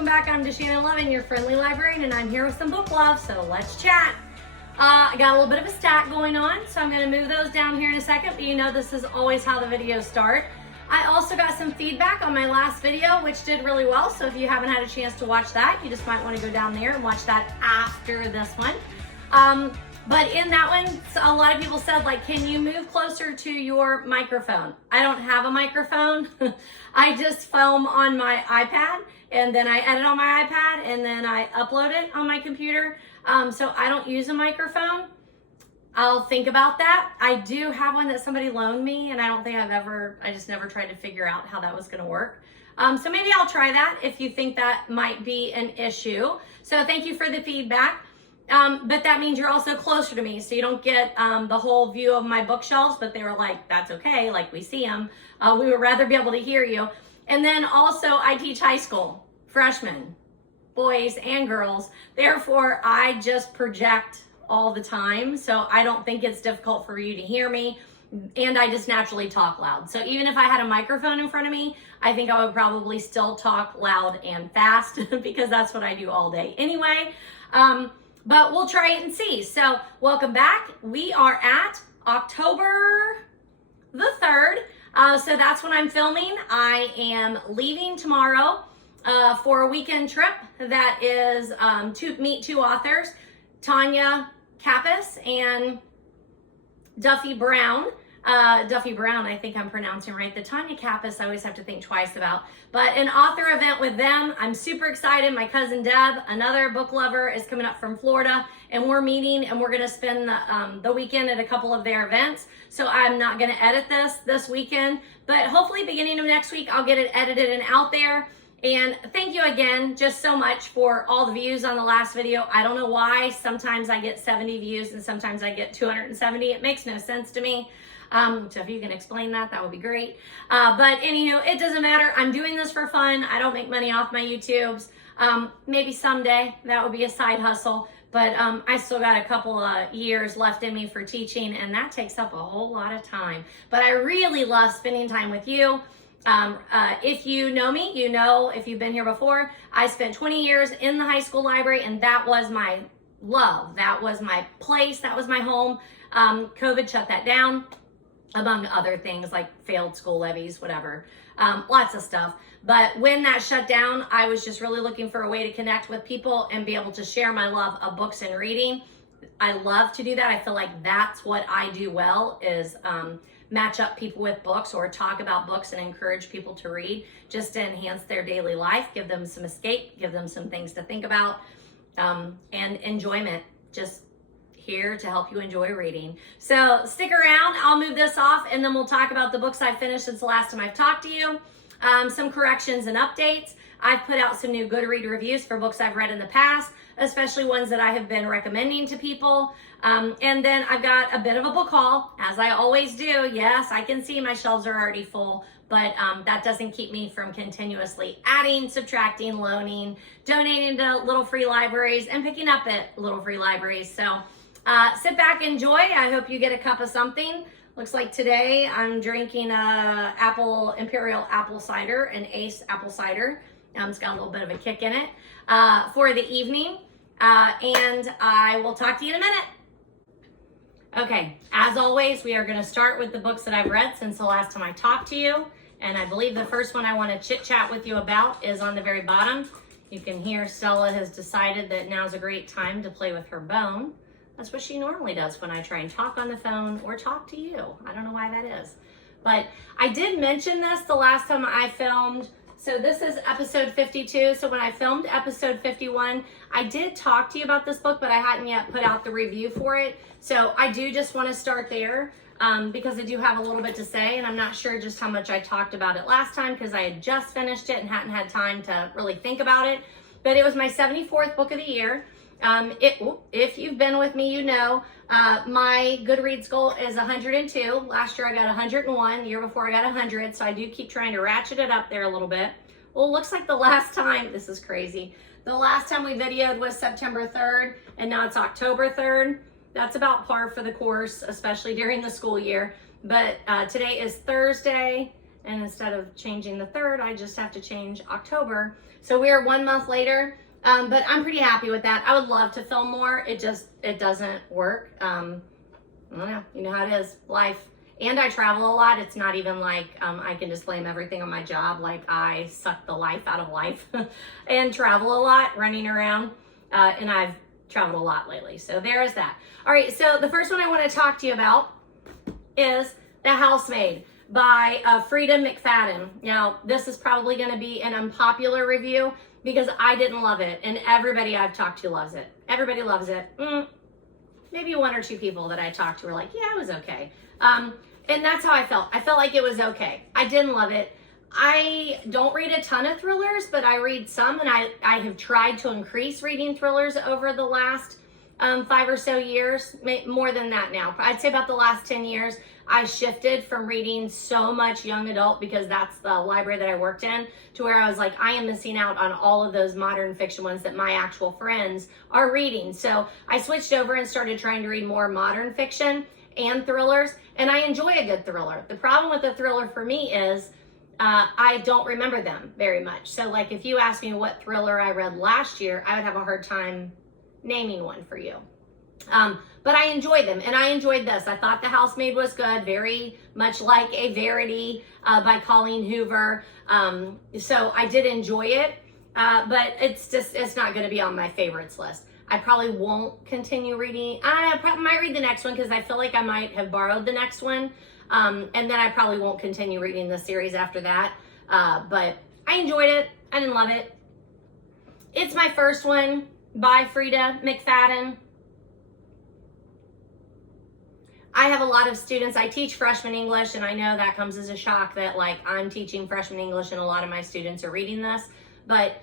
welcome back. I'm DaShannon Lovin, your friendly librarian, and I'm here with some book love, so let's chat. I got a little bit of a stack going on, so I'm going to move those down here in a second, but you know this is always how the videos start. I also got some feedback on my last video, which did really well, so if you haven't had a chance to watch that, you just might want to go down there and watch that after this one. But in that one, a lot of people said, like, can you move closer to your microphone? I don't have a microphone. I just film on my iPad, and then I edit on my iPad, and then I upload it on my computer. So I don't use a microphone. I'll think about that. I do have one that somebody loaned me, and I don't think I just never tried to figure out how that was going to work. So maybe I'll try that if you think that might be an issue. So thank you for the feedback. But that means you're also closer to me, so you don't get the whole view of my bookshelves, but they were like, that's okay, like we see them. We would rather be able to hear you. And then also I teach high school, freshmen, boys and girls. Therefore, I just project all the time, so I don't think it's difficult for you to hear me, and I just naturally talk loud. So even if I had a microphone in front of me, I think I would probably still talk loud and fast because that's what I do all day anyway. But we'll try it and see. So welcome back. We are at October the 3rd. So that's when I'm filming. I am leaving tomorrow for a weekend trip that is to meet two authors, Tonya, Kappes, and Duffy Brown. Duffy Brown, I think I'm pronouncing right. The Tonya Kappes, I always have to think twice about. But an author event with them. I'm super excited. My cousin Deb, another book lover, is coming up from Florida, and we're meeting, and we're going to spend the weekend at a couple of their events. So I'm not going to edit this weekend, but hopefully beginning of next week, I'll get it edited and out there. And thank you again just so much for all the views on the last video. I don't know why. Sometimes I get 70 views and sometimes I get 270. It makes no sense to me. So if you can explain that, that would be great. But anywho, it doesn't matter. I'm doing this for fun. I don't make money off my YouTubes. Maybe someday that would be a side hustle. But I still got a couple of years left in me for teaching, and that takes up a whole lot of time. But I really love spending time with you. If you know me, you know, if you've been here before, I spent 20 years in the high school library, and that was my love. That was my place. That was my home. COVID shut that down, among other things like failed school levies, whatever, lots of stuff. But when that shut down, I was just really looking for a way to connect with people and be able to share my love of books and reading. I love to do that. I feel like that's what I do well, is match up people with books or talk about books and encourage people to read, just to enhance their daily life, give them some escape, give them some things to think about, and enjoyment. Just here to help you enjoy reading. So stick around. I'll move this off, and then we'll talk about the books I've finished since the last time I've talked to you. Some corrections and updates. I've put out some new Goodreads reviews for books I've read in the past, especially ones that I have been recommending to people. And then I've got a bit of a book haul, as I always do. Yes, I can see my shelves are already full, but that doesn't keep me from continuously adding, subtracting, loaning, donating to little free libraries, and picking up at little free libraries. So sit back, enjoy. I hope you get a cup of something. Looks like today I'm drinking Imperial apple cider, an Ace apple cider. It's got a little bit of a kick in it for the evening. And I will talk to you in a minute. Okay, as always, we are going to start with the books that I've read since the last time I talked to you. And I believe the first one I want to chit chat with you about is on the very bottom. You can hear Stella has decided that now's a great time to play with her bone. That's what she normally does when I try and talk on the phone or talk to you. I don't know why that is. But I did mention this the last time I filmed. So this is episode 52. So when I filmed episode 51, I did talk to you about this book, but I hadn't yet put out the review for it. So I do just want to start there because I do have a little bit to say, and I'm not sure just how much I talked about it last time because I had just finished it and hadn't had time to really think about it. But it was my 74th book of the year. If you've been with me, you know, my Goodreads goal is 102. Last year I got 101. The year before I got 100. So I do keep trying to ratchet it up there a little bit. Well, it looks like the last time, this is crazy. The last time we videoed was September 3rd, and now it's October 3rd. That's about par for the course, especially during the school year. But today is Thursday, And instead of changing the 3rd, I just have to change October. So we are 1 month later, but I'm pretty happy with that. I would love to film more. It doesn't work. I don't know, you know how it is, life. And I travel a lot. It's not even like I can just blame everything on my job. Like I suck the life out of life and travel a lot, running around. And I've traveled a lot lately. So there is that. All right, so the first one I want to talk to you about is The Housemaid by Frida McFadden. Now, this is probably going to be an unpopular review because I didn't love it, and everybody I've talked to loves it. Everybody loves it. Maybe 1 or 2 people that I talked to were like, yeah, it was okay. And that's how I felt. I felt like it was okay. I didn't love it. I don't read a ton of thrillers, but I read some, and I have tried to increase reading thrillers over the last 5 or so years, more than that now. I'd say about the last 10 years, I shifted from reading so much young adult, because that's the library that I worked in, to where I was like, I am missing out on all of those modern fiction ones that my actual friends are reading. So I switched over and started trying to read more modern fiction and thrillers, and I enjoy a good thriller. The problem with a thriller for me is I don't remember them very much. So like if you asked me what thriller I read last year, I would have a hard time naming one for you. But I enjoyed them, and I enjoyed this. I thought The Housemaid was good, very much like A Verity by Colleen Hoover. So I did enjoy it, but it's not going to be on my favorites list. I probably won't continue reading. I probably might read the next one because I feel like I might have borrowed the next one. And then I probably won't continue reading the series after that. But I enjoyed it. I didn't love it. It's my first one by Frida McFadden. I have a lot of students. I teach freshman English, and I know that comes as a shock that like I'm teaching freshman English and a lot of my students are reading this. But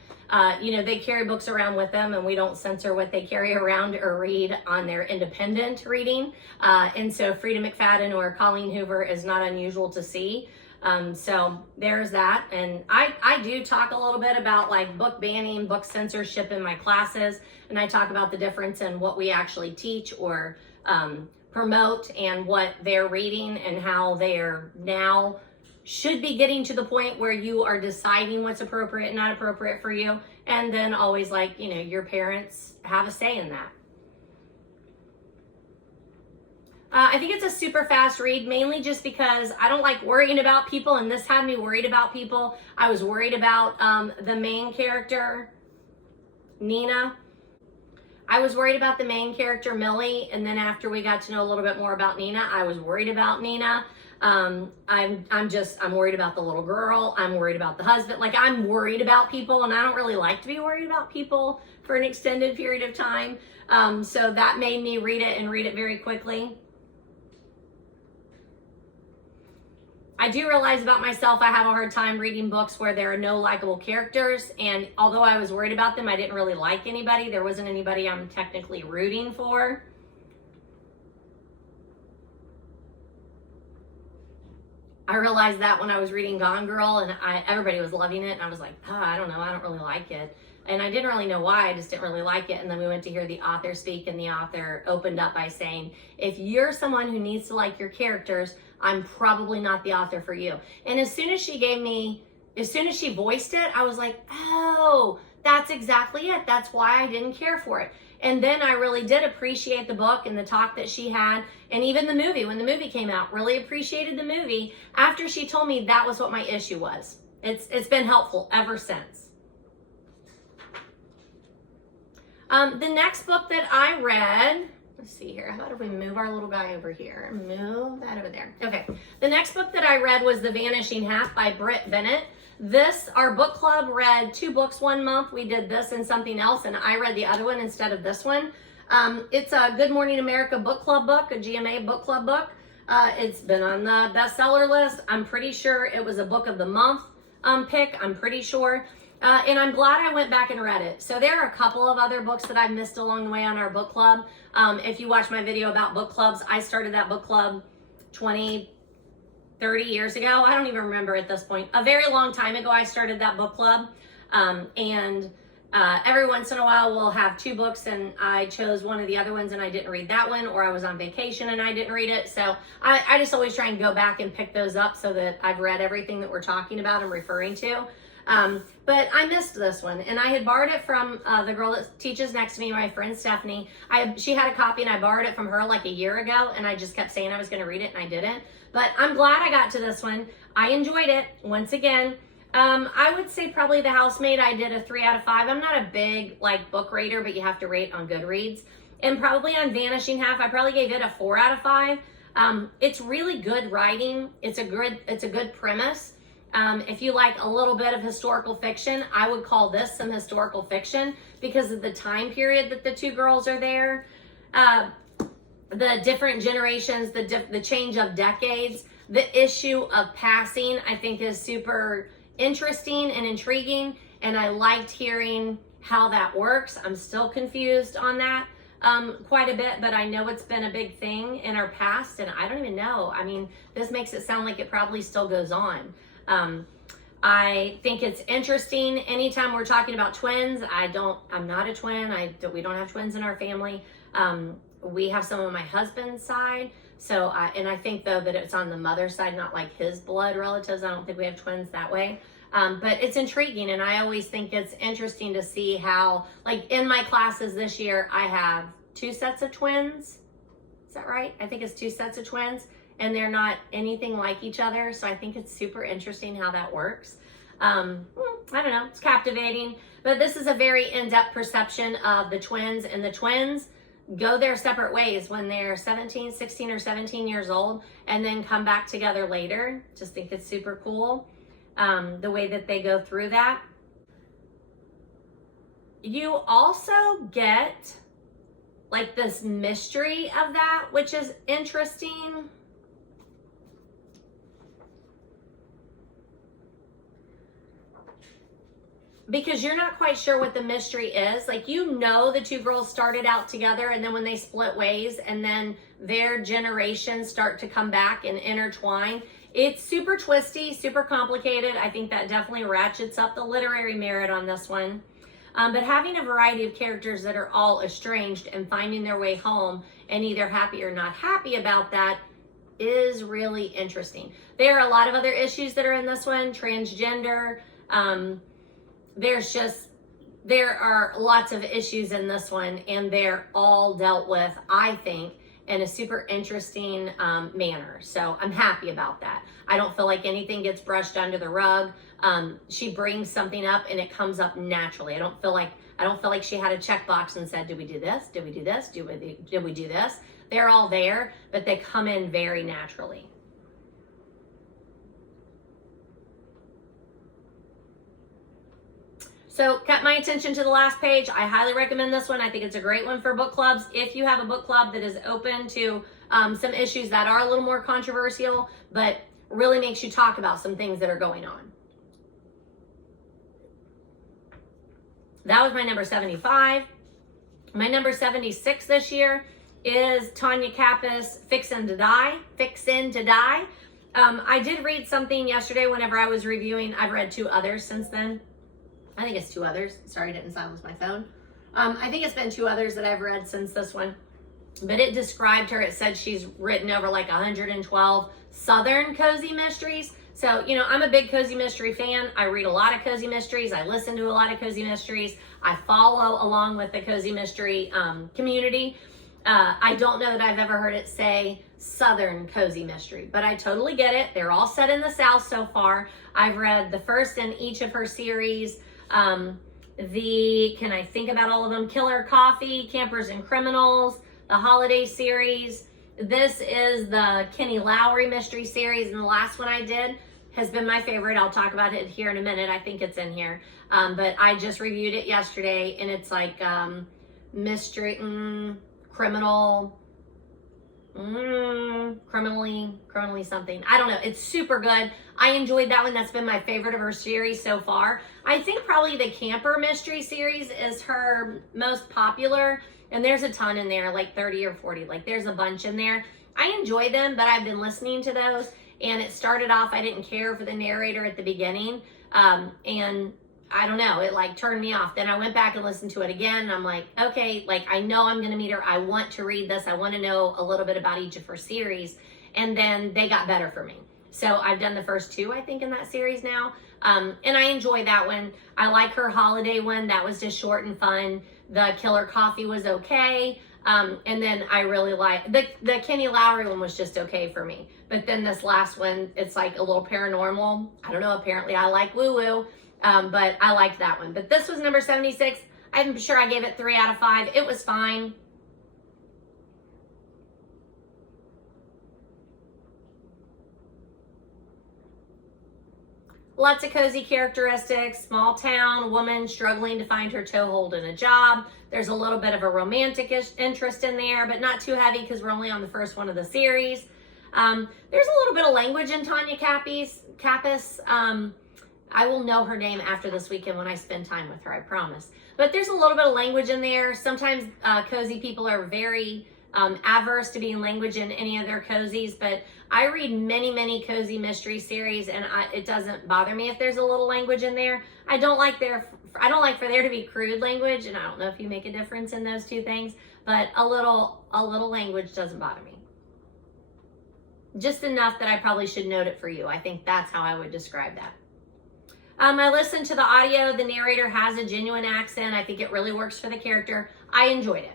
you know, they carry books around with them, and we don't censor what they carry around or read on their independent reading. And so Frida McFadden or Colleen Hoover is not unusual to see. So there's that. And I do talk a little bit about like book banning, book censorship in my classes. And I talk about the difference in what we actually teach or promote and what they're reading, and how they're now should be getting to the point where you are deciding what's appropriate and not appropriate for you. And then always, like, you know, your parents have a say in that. I think it's a super fast read, mainly just because I don't like worrying about people, and this had me worried about people. I was worried about the main character, Nina. I was worried about the main character, Millie, and then after we got to know a little bit more about Nina, I was worried about Nina. I'm worried about the little girl. I'm worried about the husband. Like, I'm worried about people, and I don't really like to be worried about people for an extended period of time. So that made me read it and read it very quickly. I do realize about myself, I have a hard time reading books where there are no likable characters. And although I was worried about them, I didn't really like anybody. There wasn't anybody I'm technically rooting for. I realized that when I was reading Gone Girl, and everybody was loving it, and I was like, I don't know, I don't really like it. And I didn't really know why, I just didn't really like it. And then we went to hear the author speak, and the author opened up by saying, if you're someone who needs to like your characters, I'm probably not the author for you. And as soon as she voiced it, I was like, oh, that's exactly it. That's why I didn't care for it. And then I really did appreciate the book and the talk that she had, and even the movie, when the movie came out, really appreciated the movie after she told me that was what my issue was. It's been helpful ever since. The next book that I read, let's see here, how about if we move our little guy over here? Move that over there. Okay, the next book that I read was The Vanishing Half by Bennet. Our book club read 2 books 1 month. We did this and something else, and I read the other one instead of this one. It's a Good Morning America book club book, a GMA book club book. It's been on the bestseller list. I'm pretty sure it was a book of the month pick, I'm pretty sure. And I'm glad I went back and read it. So there are a couple of other books that I've missed along the way on our book club. If you watch my video about book clubs, I started that book club 30 years ago. I don't even remember at this point. A very long time ago, I started that book club. And every once in a while we'll have 2 books and I chose one of the other ones and I didn't read that one, or I was on vacation and I didn't read it. So I just always try and go back and pick those up so that I've read everything that we're talking about and referring to. But I missed this one, and I had borrowed it from the girl that teaches next to me, my friend Stephanie. She had a copy and I borrowed it from her like a year ago, and I just kept saying I was going to read it and I didn't. But I'm glad I got to this one. I enjoyed it. Once again, I would say probably The Housemaid, I did a 3 out of 5. I'm not a big book rater, but you have to rate on Goodreads. And probably on Vanishing Half, I probably gave it a 4 out of 5. It's really good writing. It's a good premise. If you like a little bit of historical fiction, I would call this some historical fiction because of the time period that the 2 girls are there, the different generations, the change of decades, the issue of passing, I think is super interesting and intriguing, and I liked hearing how that works. I'm still confused on that quite a bit, but I know it's been a big thing in our past, and I don't even know. I mean, this makes it sound like it probably still goes on. I think it's interesting. Anytime we're talking about twins, I'm not a twin. We don't have twins in our family. We have some on my husband's side. So, and I think though that it's on the mother's side, not like his blood relatives. I don't think we have twins that way. But it's intriguing, and I always think it's interesting to see how, like in my classes this year, I have 2 sets of twins. Is that right? I think it's 2 sets of twins, and they're not anything like each other. So I think it's super interesting how that works. I don't know, it's captivating, but this is a very in-depth perception of the twins, and the twins go their separate ways when they're 16 or 17 years old, and then come back together later. Just think it's super cool, the way that they go through that. You also get like this mystery of that, which is interesting. Because you're not quite sure what the mystery is. Like, you know, the 2 girls started out together, and then when they split ways, and then their generations start to come back and intertwine. It's super twisty, super complicated. I think that definitely ratchets up the literary merit on this one. But having a variety of characters that are all estranged and finding their way home and either happy or not happy about that is really interesting. There are a lot of other issues that are in this one. Transgender, there are lots of issues in this one, and they're all dealt with, I think, in a super interesting manner. So I'm happy about that. I don't feel like anything gets brushed under the rug. She brings something up and it comes up naturally. I don't feel like she had a checkbox and said, did we do this? Did we do this? Did we do this? They're all there, but they come in very naturally. So kept my attention to the last page. I highly recommend this one. I think it's a great one for book clubs. If you have a book club that is open to some issues that are a little more controversial, but really makes you talk about some things that are going on. That was my number 75. My number 76 this year is Tonya Kappes, Fixin to Die. Fixin to Die. I did read something yesterday whenever I was reviewing. I've read 2 others since then. I think it's 2 others. Sorry, I didn't silence my phone. I think it's been 2 others that I've read since this one. But it described her. It said she's written over like 112 Southern cozy mysteries. So, you know, I'm a big cozy mystery fan. I read a lot of cozy mysteries. I listen to a lot of cozy mysteries. I follow along with the cozy mystery community. I don't know that I've ever heard it say Southern cozy mystery, but I totally get it. They're all set in the South so far. I've read the first in each of her series. Can I think about all of them? Killer Coffee, Campers and Criminals, the Holiday series. This is the Kenni Lowry mystery series, and the last one I did has been my favorite. I'll talk about it here in a minute. I think it's in here. But I just reviewed it yesterday, and it's like mystery, criminal, criminally something. I don't know. It's super good. I enjoyed that one. That's been my favorite of her series so far. I think probably the Camper mystery series is her most popular, and there's a ton in there, like 30 or 40. Like, there's a bunch in there. I enjoy them, but I've been listening to those, and it started off, I didn't care for the narrator at the beginning, and I don't know, it like turned me off. Then I went back and listened to it again, and I'm like, okay, like I know I'm gonna meet her. I want to read this. I want to know a little bit about each of her series. And then they got better for me. So I've done the first 2, I think, in that series now. And I enjoy that one. I like her holiday one. That was just short and fun. The Killer Coffee was okay. And then I really like the Kenni Lowry one was just okay for me. But then this last one, it's like a little paranormal. I don't know, apparently I like woo-woo. But I liked that one. But this was number 76. I'm sure I gave it 3 out of 5. It was fine. Lots of cozy characteristics. Small town, woman struggling to find her toehold in a job. There's a little bit of a romantic interest in there, but not too heavy because we're only on the first one of the series. There's a little bit of language in Tonya Kappes. I will know her name after this weekend when I spend time with her, I promise. But there's a little bit of language in there. Sometimes cozy people are very averse to being language in any of their cozies, but I read many cozy mystery series, and it doesn't bother me if there's a little language in there. I don't like for there to be crude language, and I don't know if you make a difference in those 2 things, but a little language doesn't bother me. Just enough that I probably should note it for you. I think that's how I would describe that. I listened to the audio. The narrator has a genuine accent. I think it really works for the character. I enjoyed it.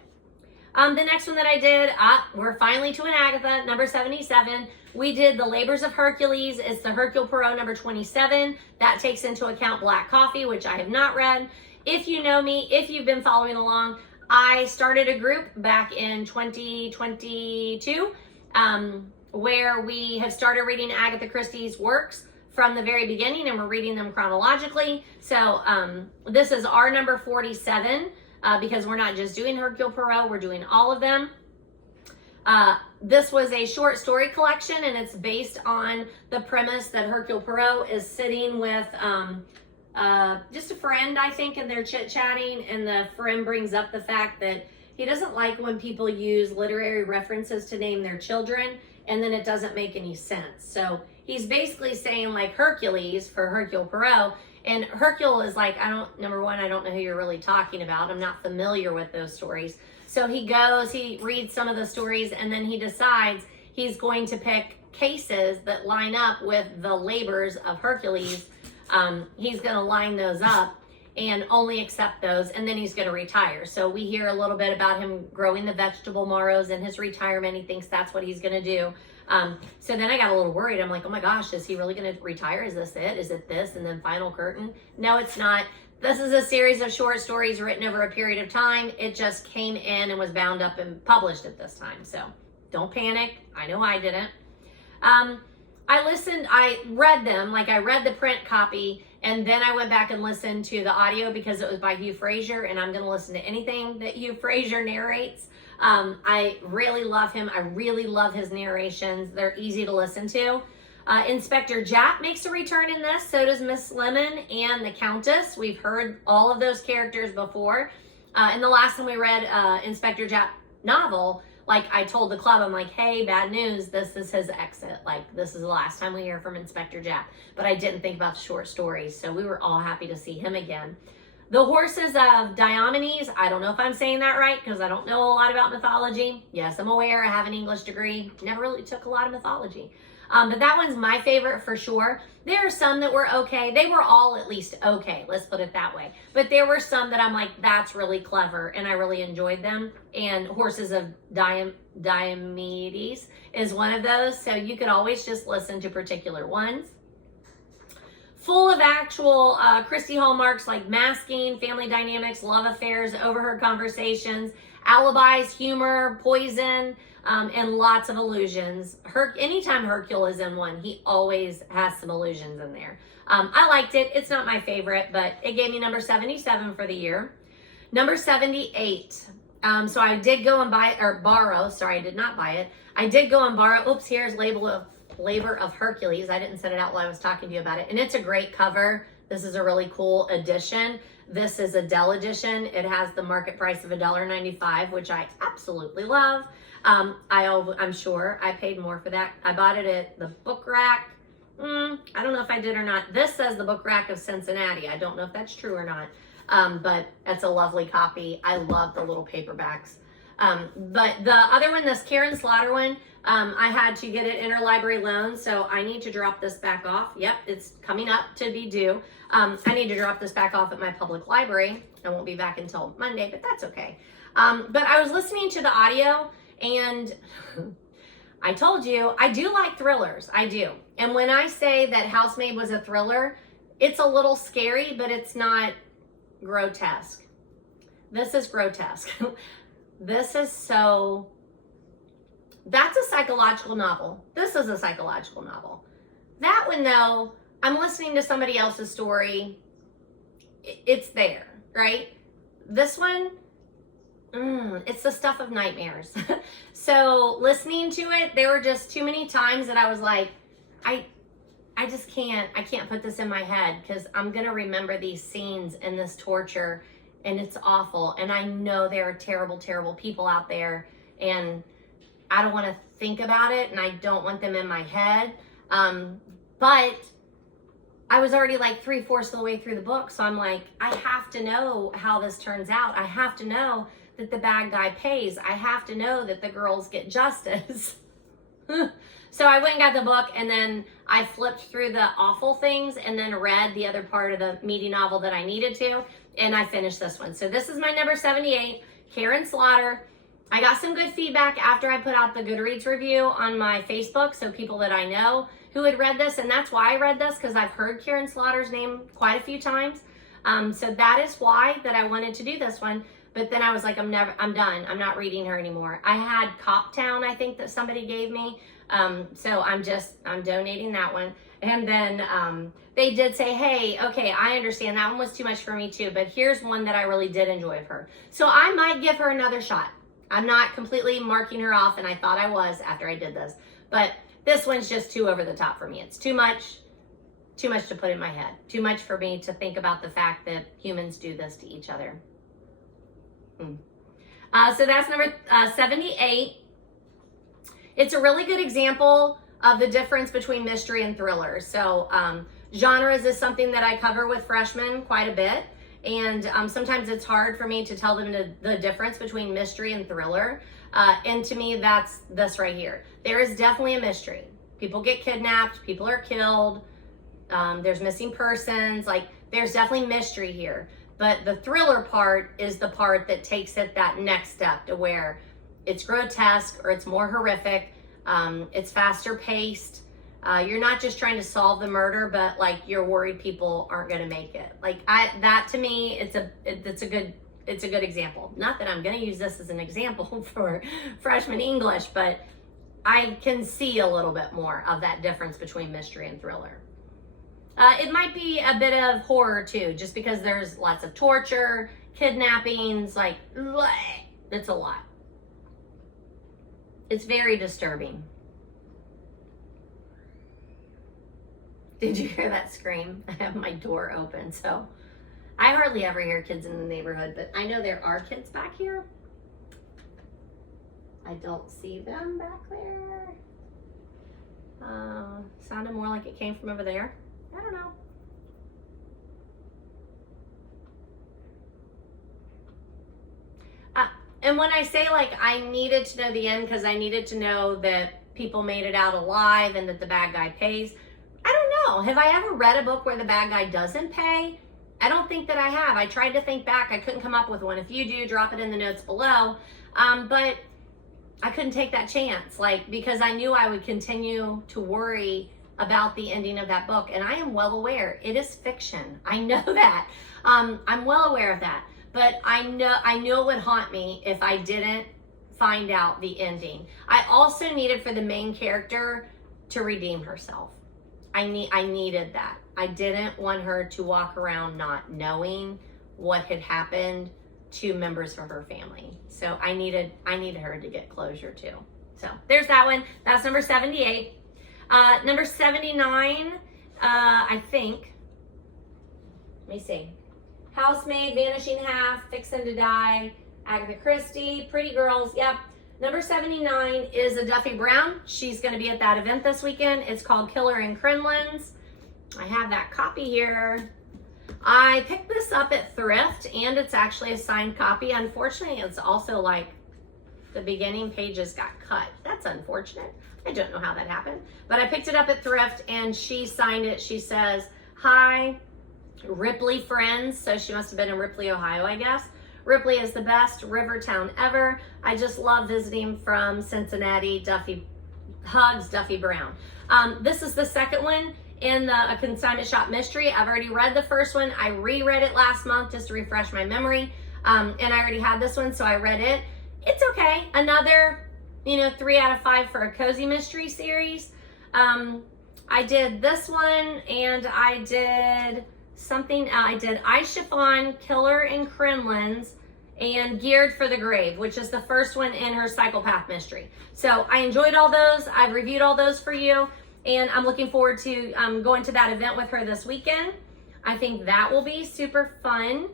The next one that I did, we're finally to an Agatha, number 77. We did The Labors of Hercules. It's the Hercule Poirot number 27. That takes into account Black Coffee, which I have not read. If you know me, if you've been following along, I started a group back in 2022 where we have started reading Agatha Christie's works from the very beginning, and we're reading them chronologically. So this is our number 47 because we're not just doing Hercule Poirot, we're doing all of them. This was a short story collection, and it's based on the premise that Hercule Poirot is sitting with just a friend, I think, and they're chit-chatting, and the friend brings up the fact that he doesn't like when people use literary references to name their children, and then it doesn't make any sense. So he's basically saying like Hercules for Hercule Poirot, and Hercule is like, number one, I don't know who you're really talking about. I'm not familiar with those stories. So he goes, he reads some of the stories, and then he decides he's going to pick cases that line up with the labors of Hercules. He's going to line those up and only accept those, and then he's going to retire. So we hear a little bit about him growing the vegetable marrows in his retirement. He thinks that's what he's going to do. So then I got a little worried. I'm like, oh my gosh, is he really going to retire? Is this it? Is it this? And then final curtain? No, it's not. This is a series of short stories written over a period of time. It just came in and was bound up and published at this time. So don't panic. I know I didn't. I read them, like I read the print copy, and then I went back and listened to the audio because it was by Hugh Fraser, and I'm going to listen to anything that Hugh Fraser narrates. I really love him. I really love his narrations. They're easy to listen to. Inspector Japp makes a return in this. So does Miss Lemon and the Countess. We've heard all of those characters before. And the last time we read Inspector Japp novel, like I told the club, I'm like, hey, bad news. This is his exit. Like, this is the last time we hear from Inspector Japp. But I didn't think about the short stories. So we were all happy to see him again. The Horses of Diomedes. I don't know if I'm saying that right because I don't know a lot about mythology. Yes, I'm aware. I have an English degree. Never really took a lot of mythology. But that one's my favorite for sure. There are some that were okay. They were all at least okay. Let's put it that way. But there were some that I'm like, that's really clever. And I really enjoyed them. And Horses of Diomedes is one of those. So you could always just listen to particular ones. Full of actual Christie hallmarks like masking, family dynamics, love affairs, overheard conversations, alibis, humor, poison, and lots of illusions. Anytime Hercule is in one, he always has some illusions in there. I liked it. It's not my favorite, but it gave me number 77 for the year. Number 78. So I did go and borrow. Sorry, I did not buy it. I did go and borrow. Oops, here's Labor of Hercules. I didn't set it out while I was talking to you about it. And it's a great cover. This is a really cool edition. This is a Dell edition. It has the market price of $1.95, which I absolutely love. I'm sure I paid more for that. I bought it at the book rack. I don't know if I did or not. This says the Book Rack of Cincinnati. I don't know if that's true or not, but that's a lovely copy. I love the little paperbacks. But the other one, this Karen Slaughter one, I had to get it interlibrary loan, so I need to drop this back off. Yep, it's coming up to be due. I need to drop this back off at my public library. I won't be back until Monday, but that's okay. But I was listening to the audio, and I told you, I do like thrillers. I do. And when I say that Housemaid was a thriller, it's a little scary, but it's not grotesque. This is grotesque. This is so... That's a psychological novel. This is a psychological novel. That one, though, I'm listening to somebody else's story. It's there, right? This one, it's the stuff of nightmares. So listening to it, there were just too many times that I was like, I just can't, I can't put this in my head because I'm going to remember these scenes and this torture, and it's awful. And I know there are terrible, terrible people out there, and I don't want to think about it, and I don't want them in my head. But I was already like 3/4 of the way through the book, so I'm like, I have to know how this turns out. I have to know that the bad guy pays. I have to know that the girls get justice. So I went and got the book, and then I flipped through the awful things and then read the other part of the meaty novel that I needed to, and I finished this one. So this is my number 78, Karen Slaughter. I got some good feedback after I put out the Goodreads review on my Facebook, so people that I know who had read this, and that's why I read this, because I've heard Karen Slaughter's name quite a few times. So that is why that I wanted to do this one. But then I was like, I'm done. I'm not reading her anymore. I had Coptown, I think, that somebody gave me. So I'm donating that one. And then they did say, hey, okay, I understand that one was too much for me too, but here's one that I really did enjoy of her. So I might give her another shot. I'm not completely marking her off, and I thought I was after I did this, but this one's just too over the top for me. It's too much to put in my head. Too much for me to think about the fact that humans do this to each other. So that's number 78. It's a really good example of the difference between mystery and thriller. So genres is something that I cover with freshmen quite a bit. And sometimes it's hard for me to tell them the difference between mystery and thriller. And to me, that's this right here. There is definitely a mystery. People get kidnapped, people are killed, there's missing persons, like there's definitely mystery here. But the thriller part is the part that takes it that next step to where it's grotesque or it's more horrific, it's faster paced. You're not just trying to solve the murder, but like you're worried people aren't going to make it. Like that to me, it's a good example. Not that I'm going to use this as an example for freshman English, but I can see a little bit more of that difference between mystery and thriller. It might be a bit of horror too, just because there's lots of torture, kidnappings, like bleh, it's a lot. It's very disturbing. Did you hear that scream? I have my door open, so I hardly ever hear kids in the neighborhood, but I know there are kids back here. I don't see them back there. Sounded more like it came from over there. I don't know. And when I say like I needed to know the end because I needed to know that people made it out alive and that the bad guy pays, I don't know. Have I ever read a book where the bad guy doesn't pay? I don't think that I have. I tried to think back. I couldn't come up with one. If you do, drop it in the notes below. But I couldn't take that chance, like, because I knew I would continue to worry about the ending of that book. And I am well aware it is fiction. I know that. I'm well aware of that. But I knew it would haunt me if I didn't find out the ending. I also needed for the main character to redeem herself. I needed that. I didn't want her to walk around not knowing what had happened to members of her family. So I needed her to get closure too. So there's that one. That's number 78. Number 79, I think. Let me see. Housemaid, Vanishing Half, Fixin to Die, Agatha Christie, Pretty Girls. Yep. Number 79 is a Duffy Brown. She's going to be at that event this weekend. It's called Killer in Crinlands. I have that copy here. I picked this up at Thrift, and it's actually a signed copy. Unfortunately, it's also like the beginning pages got cut. That's unfortunate. I don't know how that happened, but I picked it up at Thrift, and she signed it. She says, "Hi, Ripley friends." So she must have been in Ripley, Ohio, I guess. "Ripley is the best river town ever. I just love visiting from Cincinnati. Duffy hugs, Duffy Brown." This is the second one in the Consignment Shop Mystery. I've already read the first one. I reread it last month just to refresh my memory. And I already had this one, so I read it. It's okay. Another, 3 out of 5 for a cozy mystery series. I did this one, and I did something. I did Ice Chiffon, Killer in Crinlands, and Geared for the Grave, which is the first one in her Psychopath mystery. So I enjoyed all those. I've reviewed all those for you, and I'm looking forward to going to that event with her this weekend. I think that will be super fun.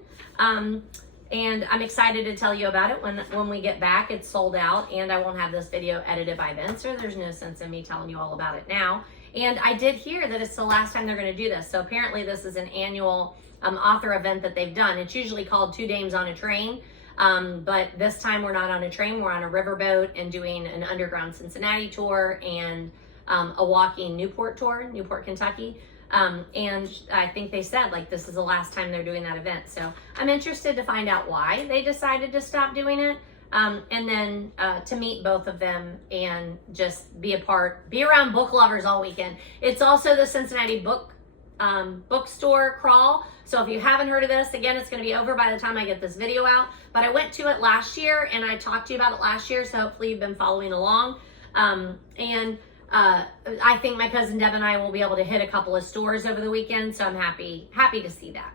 And I'm excited to tell you about it when we get back. It's sold out, and I won't have this video edited by then, so there's no sense in me telling you all about it now. And I did hear that it's the last time they're going to do this. So apparently this is an annual author event that they've done. It's usually called 2 Dames on a Train. But this time we're not on a train. We're on a riverboat and doing an underground Cincinnati tour and a walking Newport tour, Newport, Kentucky. And I think they said like this is the last time they're doing that event. So I'm interested to find out why they decided to stop doing it. And then to meet both of them and just be around book lovers all weekend. It's also the Cincinnati bookstore crawl. So if you haven't heard of this, again, it's going to be over by the time I get this video out. But I went to it last year, and I talked to you about it last year, so hopefully you've been following along. I think my cousin Deb and I will be able to hit a couple of stores over the weekend, so I'm happy to see that.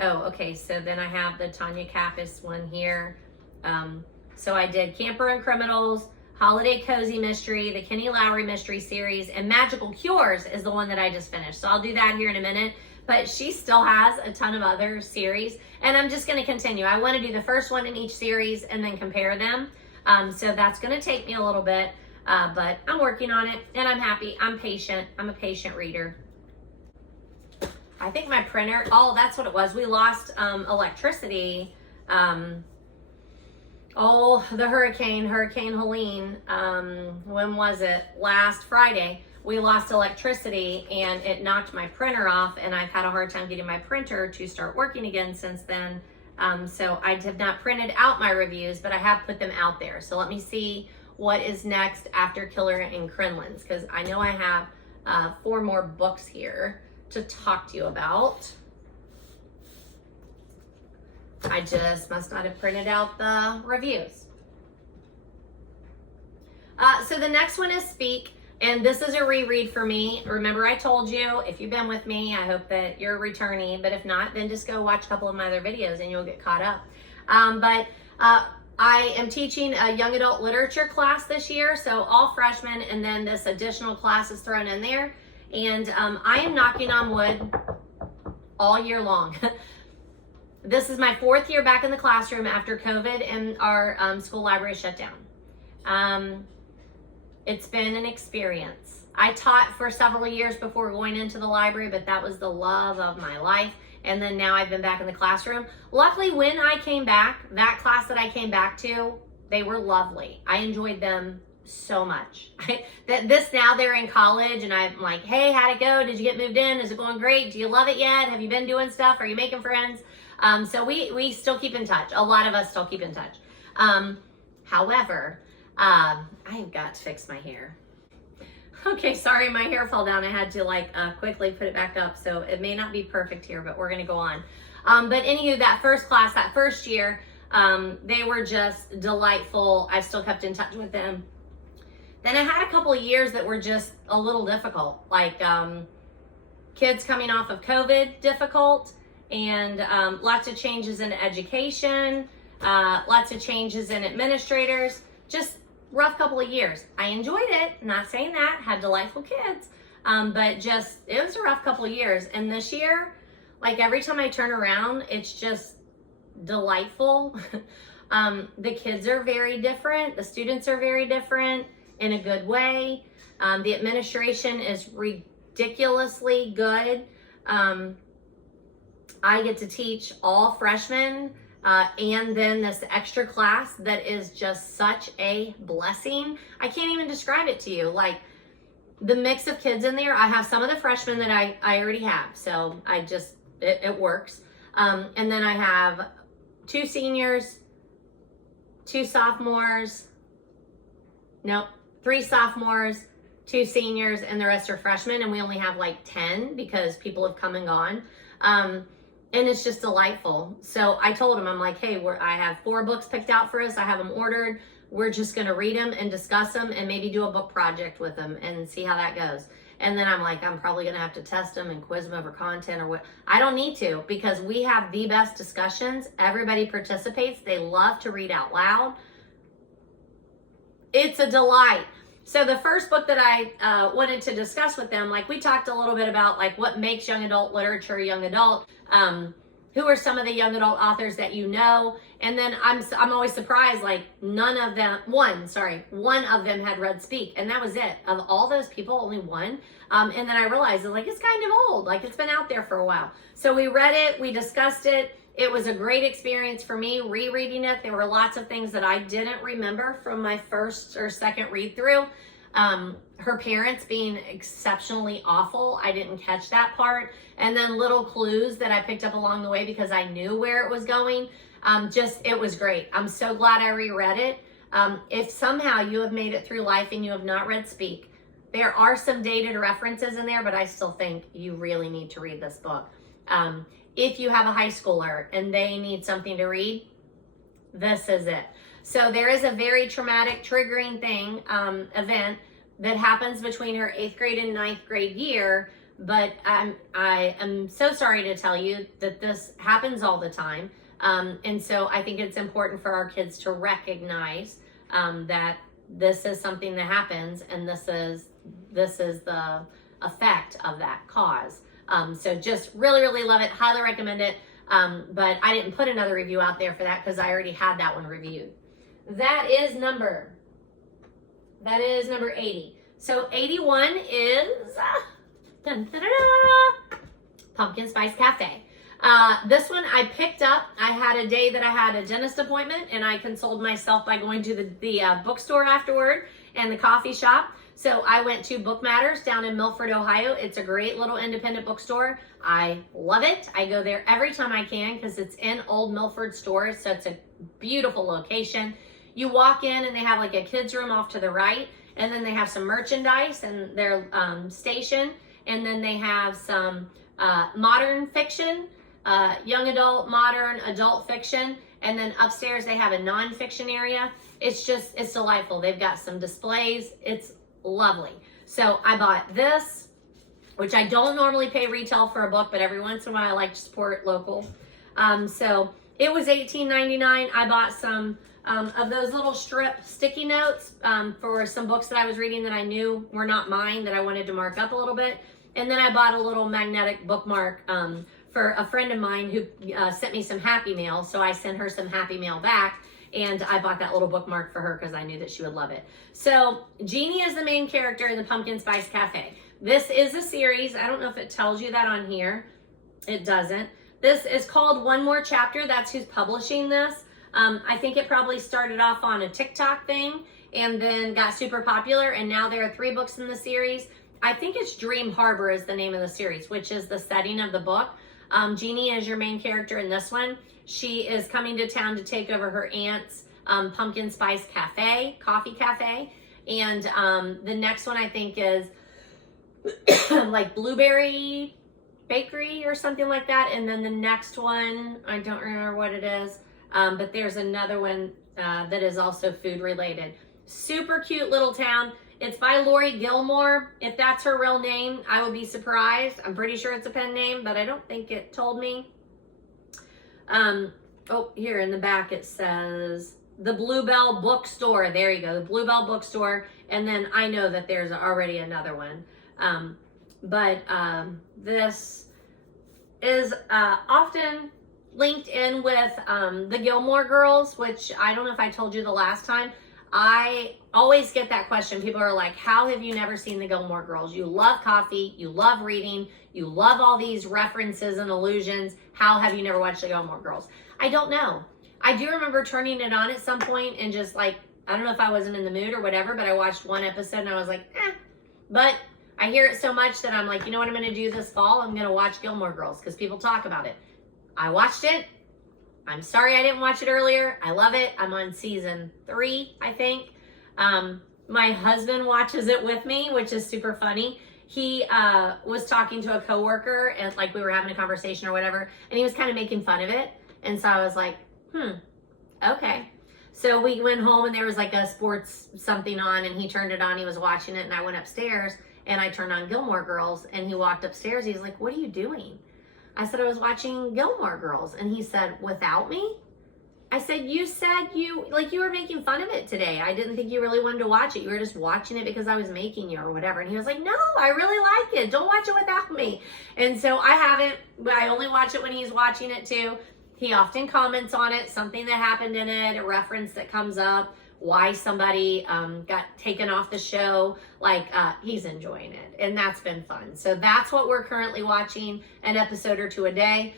Oh, okay, so then I have the Tonya Kappes one here. So I did Camper and Criminals, Holiday Cozy Mystery, the Kenni Lowry Mystery Series, and Magical Cures is the one that I just finished. So I'll do that here in a minute. But she still has a ton of other series, and I'm just going to continue. I want to do the first one in each series and then compare them. So that's going to take me a little bit, but I'm working on it, and I'm happy. I'm patient. I'm a patient reader. I think my printer, oh, that's what it was. We lost electricity. The Hurricane Helene, when was it? Last Friday. We lost electricity, and it knocked my printer off, and I've had a hard time getting my printer to start working again since then. So I have not printed out my reviews, but I have put them out there. So let me see what is next after Killer in Crinlands, because I know I have 4 more books here to talk to you about. I just must not have printed out the reviews. So the next one is Speak, and this is a reread for me. Remember, I told you, if you've been with me, I hope that you're returning, but if not, then just go watch a couple of my other videos and you'll get caught up. I am teaching a young adult literature class this year, so all freshmen, and then this additional class is thrown in there. And I am knocking on wood all year long. This is my 4th year back in the classroom after COVID and our school library shut down. It's been an experience. I taught for several years before going into the library, but that was the love of my life. And then now I've been back in the classroom. Luckily, when I came back, that class that I came back to, they were lovely. I enjoyed them so much. Now they're in college, and I'm like, hey, how'd it go? Did you get moved in? Is it going great? Do you love it yet? Have you been doing stuff? Are you making friends? So we still keep in touch. A lot of us still keep in touch. However, I've got to fix my hair. Okay, sorry, my hair fell down. I had to quickly put it back up. So it may not be perfect here, but we're going to go on. But anywho, that first class, that first year, they were just delightful. I've still kept in touch with them. Then I had a couple of years that were just a little difficult, like kids coming off of COVID, difficult, and lots of changes in education, lots of changes in administrators, just rough couple of years. I enjoyed it, not saying that, had delightful kids, but just, it was a rough couple of years. And this year, like every time I turn around, it's just delightful. The kids are very different. The students are very different in a good way. The administration is ridiculously good. I get to teach all freshmen and then this extra class that is just such a blessing. I can't even describe it to you. Like the mix of kids in there, I have some of the freshmen that I already have. So it works. And then I have 2 seniors, 2 sophomores, nope, 3 sophomores, 2 seniors, and the rest are freshmen. And we only have like 10 because people have come and gone. And it's just delightful. So I told him, I'm like, hey, I have 4 books picked out for us. I have them ordered. We're just going to read them and discuss them and maybe do a book project with them and see how that goes. And then I'm like, I'm probably going to have to test them and quiz them over content or what. I don't need to, because we have the best discussions. Everybody participates. They love to read out loud. It's a delight. So the first book that I wanted to discuss with them, like we talked a little bit about like what makes young adult literature young adult. Who are some of the young adult authors that you know? And then I'm always surprised, like one of them had read Speak, and that was it. Of all those people, only one. And then I realized like it's kind of old, like it's been out there for a while. So we read it, we discussed it. It was a great experience for me rereading it. There were lots of things that I didn't remember from my first or second read through. Her parents being exceptionally awful. I didn't catch that part. And then little clues that I picked up along the way because I knew where it was going. It was great. I'm so glad I reread it. If somehow you have made it through life and you have not read Speak, there are some dated references in there, but I still think you really need to read this book. If you have a high schooler and they need something to read, this is it. So there is a very traumatic, triggering event that happens between her 8th grade and 9th grade year. But I am so sorry to tell you that this happens all the time. And so I think it's important for our kids to recognize that this is something that happens, and this is the effect of that cause. So just really, really love it. Highly recommend it. But I didn't put another review out there for that because I already had that one reviewed. That is number 80. So 81 is Pumpkin Spice Cafe. This one I picked up. I had a day that I had a dentist appointment, and I consoled myself by going to the bookstore afterward and the coffee shop. So I went to Book Matters down in Milford, Ohio. It's a great little independent bookstore. I love it. I go there every time I can because it's in Old Milford stores. So it's a beautiful location. You walk in and they have like a kid's room off to the right, and then they have some merchandise and their station. And then they have some modern fiction, young adult, modern, adult fiction. And then upstairs they have a nonfiction area. It's delightful. They've got some displays. It's lovely. So I bought this, which I don't normally pay retail for a book, but every once in a while I like to support local. So it was $18.99. I bought some of those little strip sticky notes for some books that I was reading that I knew were not mine, that I wanted to mark up a little bit. And then I bought a little magnetic bookmark for a friend of mine who sent me some Happy Mail. So I sent her some Happy Mail back, and I bought that little bookmark for her because I knew that she would love it. So Jeannie is the main character in the Pumpkin Spice Cafe. This is a series. I don't know if it tells you that on here. It doesn't. This is called One More Chapter. That's who's publishing this. I think it probably started off on a TikTok thing and then got super popular, and now there are 3 books in the series. I think it's Dream Harbor is the name of the series, which is the setting of the book. Jeannie is your main character in this one. She is coming to town to take over her aunt's Pumpkin Spice coffee cafe. And the next one I think is like Blueberry Bakery or something like that. And then the next one, I don't remember what it is. But there's another one that is also food related. Super cute little town. It's by Lowry Gilmore. If that's her real name, I would be surprised. I'm pretty sure it's a pen name, but I don't think it told me. Oh, here in the back it says the Bluebell Bookstore. There you go, the Bluebell Bookstore. And then I know that there's already another one. This is often linked in with the Gilmore girls, which I don't know if I told you the last time. I always get that question. People are like, how have you never seen the Gilmore girls? You love coffee, you love reading, you love all these references and allusions. How have you never watched the Gilmore girls? I don't know. I do remember turning it on at some point and just like, I don't know if I wasn't in the mood or whatever, but I watched one episode and I was like, eh. But I hear it so much that I'm like, you know what I'm going to do this fall? I'm going to watch Gilmore Girls because people talk about it. I watched it. I'm sorry I didn't watch it earlier. I love it. I'm on season 3, I think. My husband watches it with me, which is super funny. He was talking to a coworker and like we were having a conversation or whatever, and he was kind of making fun of it. And so I was like, okay. So we went home and there was like a sports something on and he turned it on. He was watching it and I went upstairs and I turned on Gilmore Girls and he walked upstairs. He's like, what are you doing? I said, I was watching Gilmore Girls. And he said, without me? I said, you said you were making fun of it today. I didn't think you really wanted to watch it. You were just watching it because I was making you or whatever. And he was like, no, I really like it. Don't watch it without me. And so I haven't, I only watch it when he's watching it too. He often comments on it, something that happened in it, a reference that comes up, why somebody got taken off the show. Like he's enjoying it and that's been fun. So that's what we're currently watching, an episode or 2 a day.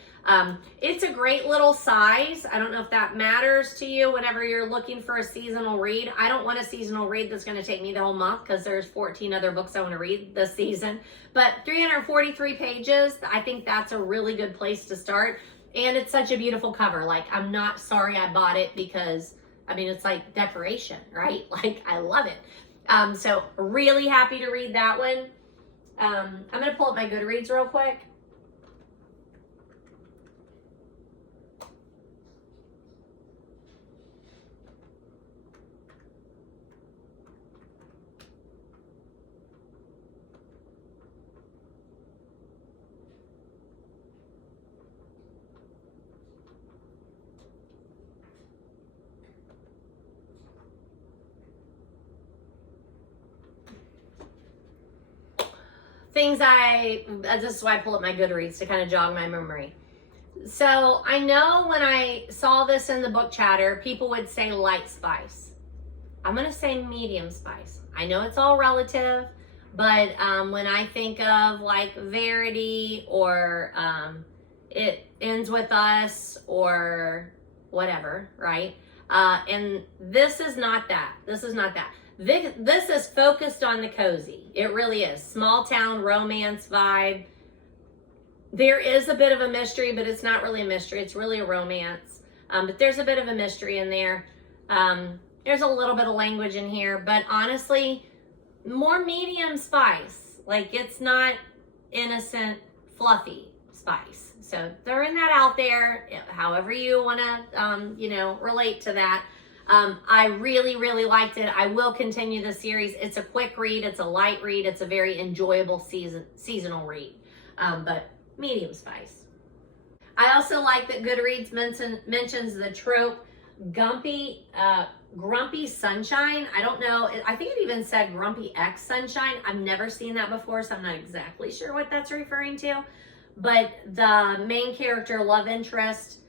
It's a great little size. I don't know if that matters to you whenever you're looking for a seasonal read. I don't want a seasonal read that's going to take me the whole month because there's 14 other books I want to read this season. But 343 pages, I think that's a really good place to start. And it's such a beautiful cover. Like, I'm not sorry I bought it because, I mean, it's like decoration, right? Like, I love it. So really happy to read that one. I'm going to pull up my Goodreads real quick. This is why I pull up my Goodreads to kind of jog my memory. So I know when I saw this in the book chatter, people would say light spice. I'm going to say medium spice. I know it's all relative, but when I think of like Verity or It Ends With Us or whatever, right? And this is not that. This is not that. This is focused on the cozy. It really is. Small town romance vibe. There is a bit of a mystery, but it's not really a mystery. It's really a romance. But there's a bit of a mystery in there. There's a little bit of language in here, but honestly, more medium spice. Like, it's not innocent, fluffy spice. So throwing that out there, however you want to, relate to that. I really, really liked it. I will continue the series. It's a quick read. It's a light read. It's a very enjoyable seasonal read, but medium spice. I also like that Goodreads mentions the trope grumpy sunshine. I don't know. I think it even said grumpy X sunshine. I've never seen that before, so I'm not exactly sure what that's referring to. But the main character, love interest,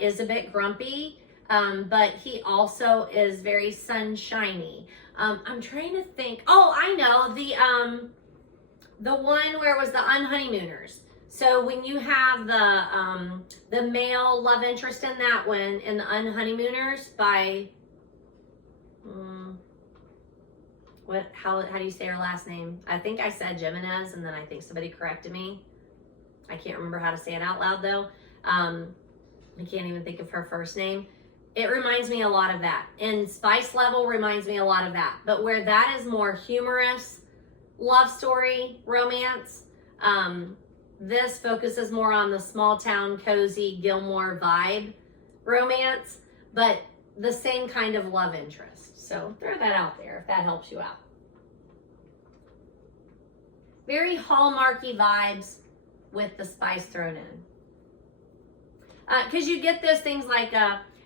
is a bit grumpy. But he also is very sunshiny. I'm trying to think. Oh, I know, the one where it was the Unhoneymooners. So when you have the male love interest in that one, in the Unhoneymooners by how do you say her last name? I think I said Jimenez, and then I think somebody corrected me. I can't remember how to say it out loud though. I can't even think of her first name. It reminds me a lot of that. And spice level reminds me a lot of that. But where that is more humorous, love story, romance, this focuses more on the small town, cozy, Gilmore vibe romance, but the same kind of love interest. So throw that out there if that helps you out. Very Hallmarky vibes with the spice thrown in. Because you get those things like,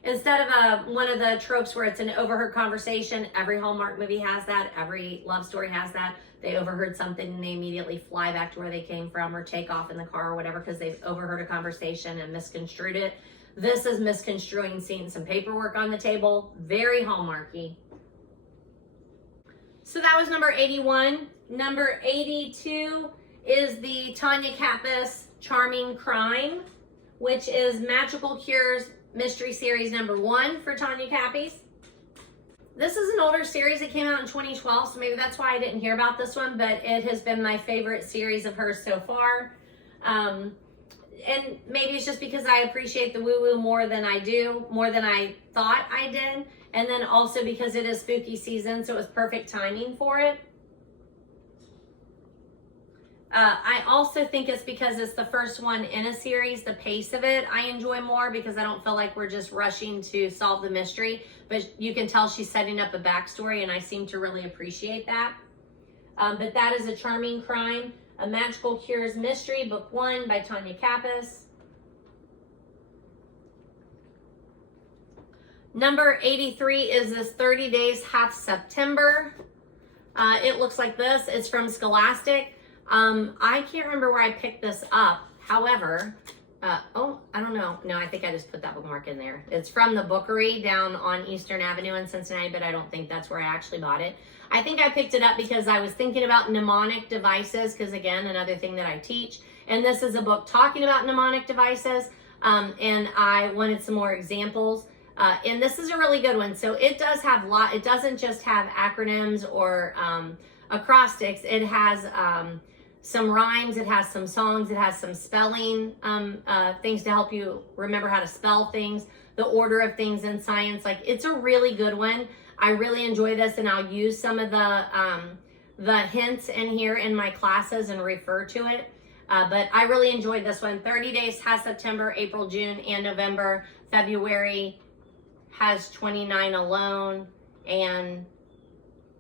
Instead of one of the tropes where it's an overheard conversation, every Hallmark movie has that, every love story has that. They overheard something and they immediately fly back to where they came from or take off in the car or whatever because they've overheard a conversation and misconstrued it. This is misconstruing, seeing some paperwork on the table. Very Hallmarky. So that was number 81. Number 82 is the Tonya Kappes Charming Crime, which is Magical Cures Mystery Series number 1 for Tonya Kappes. This is an older series. It came out in 2012, so maybe that's why I didn't hear about this one, but it has been my favorite series of hers so far. And maybe it's just because I appreciate the woo-woo more than I thought I did. And then also because it is spooky season, so it was perfect timing for it. I also think it's because it's the first one in a series. The pace of it I enjoy more because I don't feel like we're just rushing to solve the mystery, but you can tell she's setting up a backstory and I seem to really appreciate that. But that is a Charming Crime, A Magical Cures Mystery, Book 1 by Tonya Kappes. Number 83 is this 30 Days Half September. It looks like this. It's from Scholastic. I can't remember where I picked this up. However, I don't know. No, I think I just put that bookmark in there. It's from the Bookery down on Eastern Avenue in Cincinnati, but I don't think that's where I actually bought it. I think I picked it up because I was thinking about mnemonic devices, because again, another thing that I teach. And this is a book talking about mnemonic devices, and I wanted some more examples. And this is a really good one. So it does have it doesn't just have acronyms or acrostics. It has some rhymes, it has some songs, it has some spelling things to help you remember how to spell things, the order of things in science. Like, it's a really good one. I really enjoy this, and I'll use some of the hints in here in my classes and refer to it. But I really enjoyed this one. 30 Days has September, April, June, and November. February has 29 alone, and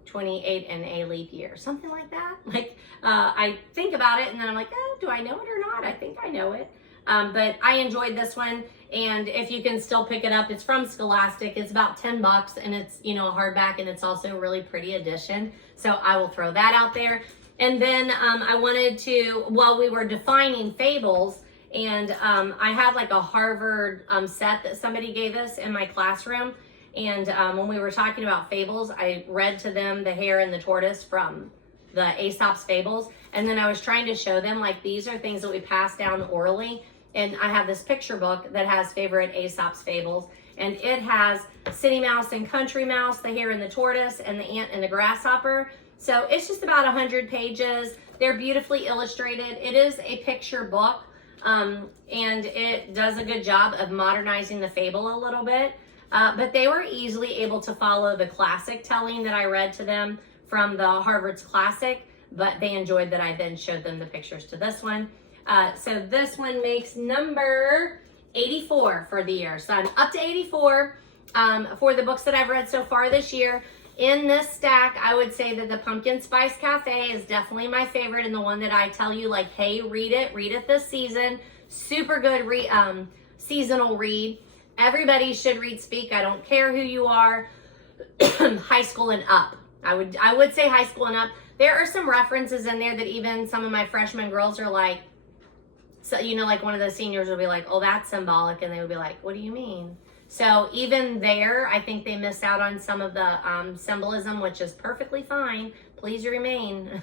28 and a leap year, something like that. Like, I think about it and then I'm like, do I know it or not? I think I know it. But I enjoyed this one, and if you can still pick it up, it's from Scholastic. It's about 10 bucks, and it's, you know, a hardback, and it's also a really pretty edition. So I will throw that out there. And then I wanted to, while we were defining fables, and I had like a Harvard set that somebody gave us in my classroom. And when we were talking about fables, I read to them The Hare and the Tortoise from the Aesop's Fables. And then I was trying to show them, like, these are things that we pass down orally. And I have this picture book that has favorite Aesop's Fables. And it has City Mouse and Country Mouse, The Hare and the Tortoise, and The Ant and the Grasshopper. So it's just about 100 pages. They're beautifully illustrated. It is a picture book. And it does a good job of modernizing the fable a little bit. But they were easily able to follow the classic telling that I read to them from the Harvard's Classic, but they enjoyed that I then showed them the pictures to this one. So this one makes number 84 for the year. So I'm up to 84 for the books that I've read so far this year. In this stack, I would say that the Pumpkin Spice Cafe is definitely my favorite, and the one that I tell you, like, hey, read it this season. Super good seasonal read. Everybody should read Speak. I don't care who you are. High school and up. I would say high school and up. There are some references in there that even some of my freshman girls are like, so, you know, like one of the seniors will be like, oh, that's symbolic. And they would be like, what do you mean? So even there, I think they missed out on some of the symbolism, which is perfectly fine. Please remain.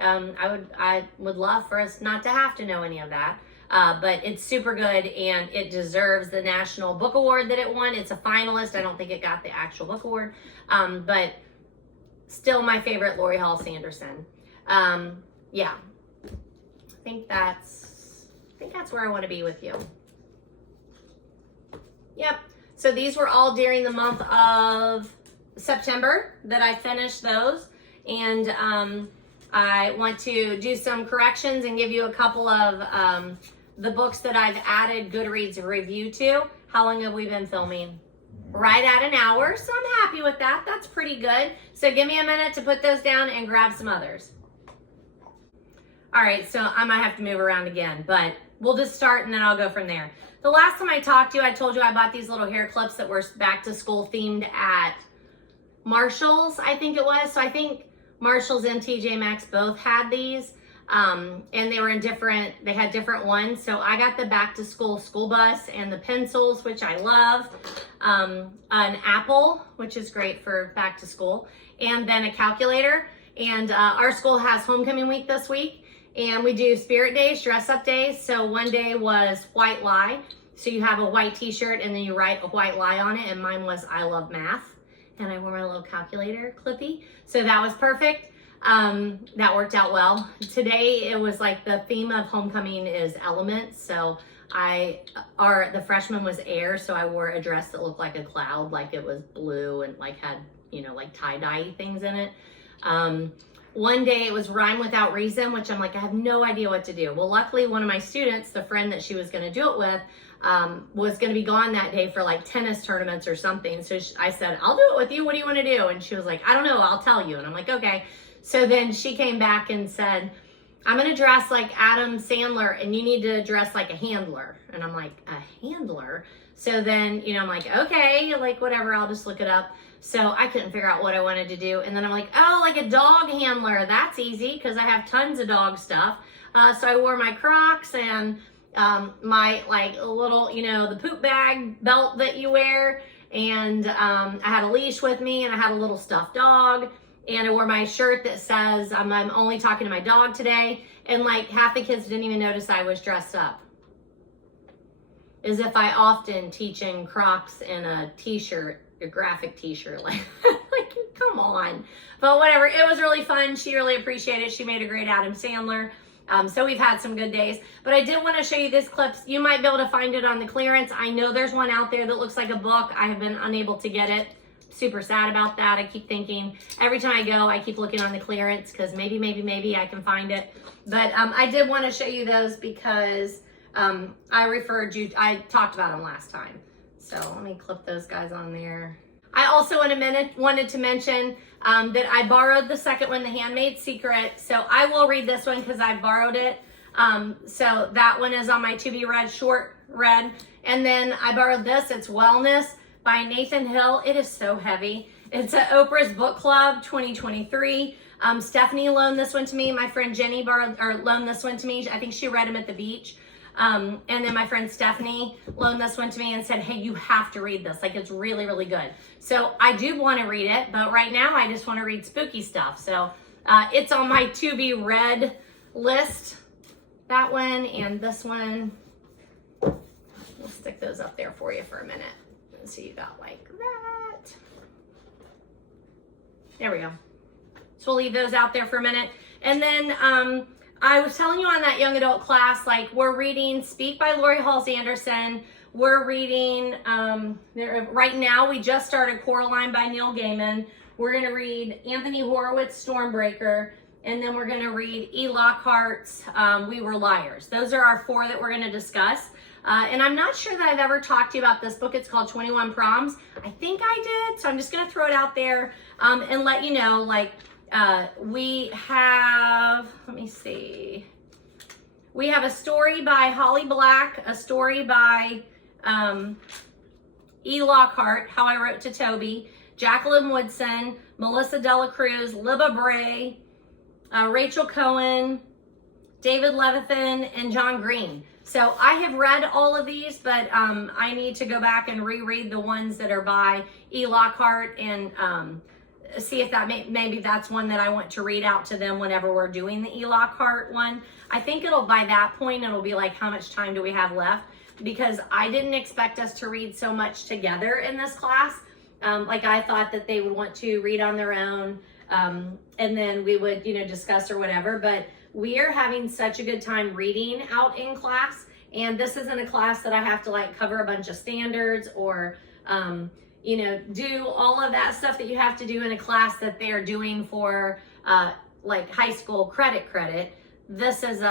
I would love for us not to have to know any of that. But it's super good, and it deserves the National Book Award that it won. It's a finalist. I don't think it got the actual book award, but still my favorite, Lori Hall Sanderson. Yeah, I think that's where I want to be with you. Yep. So these were all during the month of September that I finished those, and I want to do some corrections and give you a couple of the books that I've added Goodreads review to. How long have we been filming? Right at an hour, so I'm happy with that. That's pretty good. So give me a minute to put those down and grab some others. All right, so I might have to move around again, but we'll just start and then I'll go from there. The last time I talked to you, I told you I bought these little hair clips that were back to school themed at Marshall's, I think it was. So I think Marshall's and TJ Maxx both had these, and they were in they had different ones. So I got the back to school bus and the pencils, which I love, an apple, which is great for back to school, and then a calculator. And our school has homecoming week this week, and we do spirit days, dress up days. So one day was white lie. So you have a white t-shirt and then you write a white lie on it. And mine was, I love math. And I wore my little calculator clippy. So that was perfect. That worked out well. Today it was like the theme of homecoming is elements. So the freshman was air. So I wore a dress that looked like a cloud, like it was blue and like had, you know, like tie-dye things in it. One day it was rhyme without reason, which I'm like, I have no idea what to do. Well, luckily one of my students, the friend that she was going to do it with, was going to be gone that day for like tennis tournaments or something. So I said, I'll do it with you. What do you want to do? And she was like, I don't know. I'll tell you. And I'm like, okay. So then she came back and said, I'm going to dress like Adam Sandler and you need to dress like a handler. And I'm like, a handler? So then, you know, I'm like, okay, like whatever, I'll just look it up. So I couldn't figure out what I wanted to do. And then I'm like, oh, like a dog handler. That's easy because I have tons of dog stuff. So I wore my Crocs and my like little, you know, the poop bag belt that you wear. And I had a leash with me and I had a little stuffed dog. And I wore my shirt that says, I'm only talking to my dog today. And like half the kids didn't even notice I was dressed up. As if I often teach in Crocs and a t-shirt, a graphic t-shirt, like come on. But whatever, it was really fun. She really appreciated it. She made a great Adam Sandler. So we've had some good days. But I did want to show you this clips. You might be able to find it on the clearance. I know there's one out there that looks like a book. I have been unable to get it. Super sad about that. I keep thinking, every time I go, I keep looking on the clearance because maybe I can find it. But I did want to show you those because I talked about them last time. So let me clip those guys on there. I also wanted to mention that I borrowed the second one, The Handmaid's Secret. So I will read this one because I borrowed it. So that one is on my to be read short read. And then I borrowed this. It's Wellness by Nathan Hill. It is so heavy. It's at Oprah's Book Club 2023. Stephanie loaned this one to me. My friend Jenny loaned this one to me. I think she read him at the beach. And then my friend Stephanie loaned this one to me and said, hey, you have to read this. Like, it's really, really good. So I do want to read it, but right now I just want to read spooky stuff. So it's on my to be read list, that one and this one. We'll stick those up there for you for a minute. So you got like that. There we go. So we'll leave those out there for a minute. And then I was telling you on that young adult class, like we're reading Speak by Lori Halls Anderson. We're reading, right now we just started Coraline by Neil Gaiman. We're gonna read Anthony Horowitz, Stormbreaker, and then we're gonna read E. Lockhart's We Were Liars. Those are our four that we're gonna discuss. And I'm not sure that I've ever talked to you about this book. It's called 21 Proms. I think I did, so I'm just gonna throw it out there and let you know, like, we have, let me see. We have a story by Holly Black, a story by E. Lockhart, How I Wrote to Toby, Jacqueline Woodson, Melissa Dela Cruz, Libba Bray, Rachel Cohen, David Levithan, and John Green. So I have read all of these, but I need to go back and reread the ones that are by E. Lockhart and see if that maybe that's one that I want to read out to them whenever we're doing the E. Lockhart one. I think by that point, it'll be like, how much time do we have left? Because I didn't expect us to read so much together in this class. Like I thought that they would want to read on their own and then we would, discuss or whatever. But we are having such a good time reading out in class. And this isn't a class that I have to like cover a bunch of standards or, do all of that stuff that you have to do in a class that they're doing for like high school credit. This is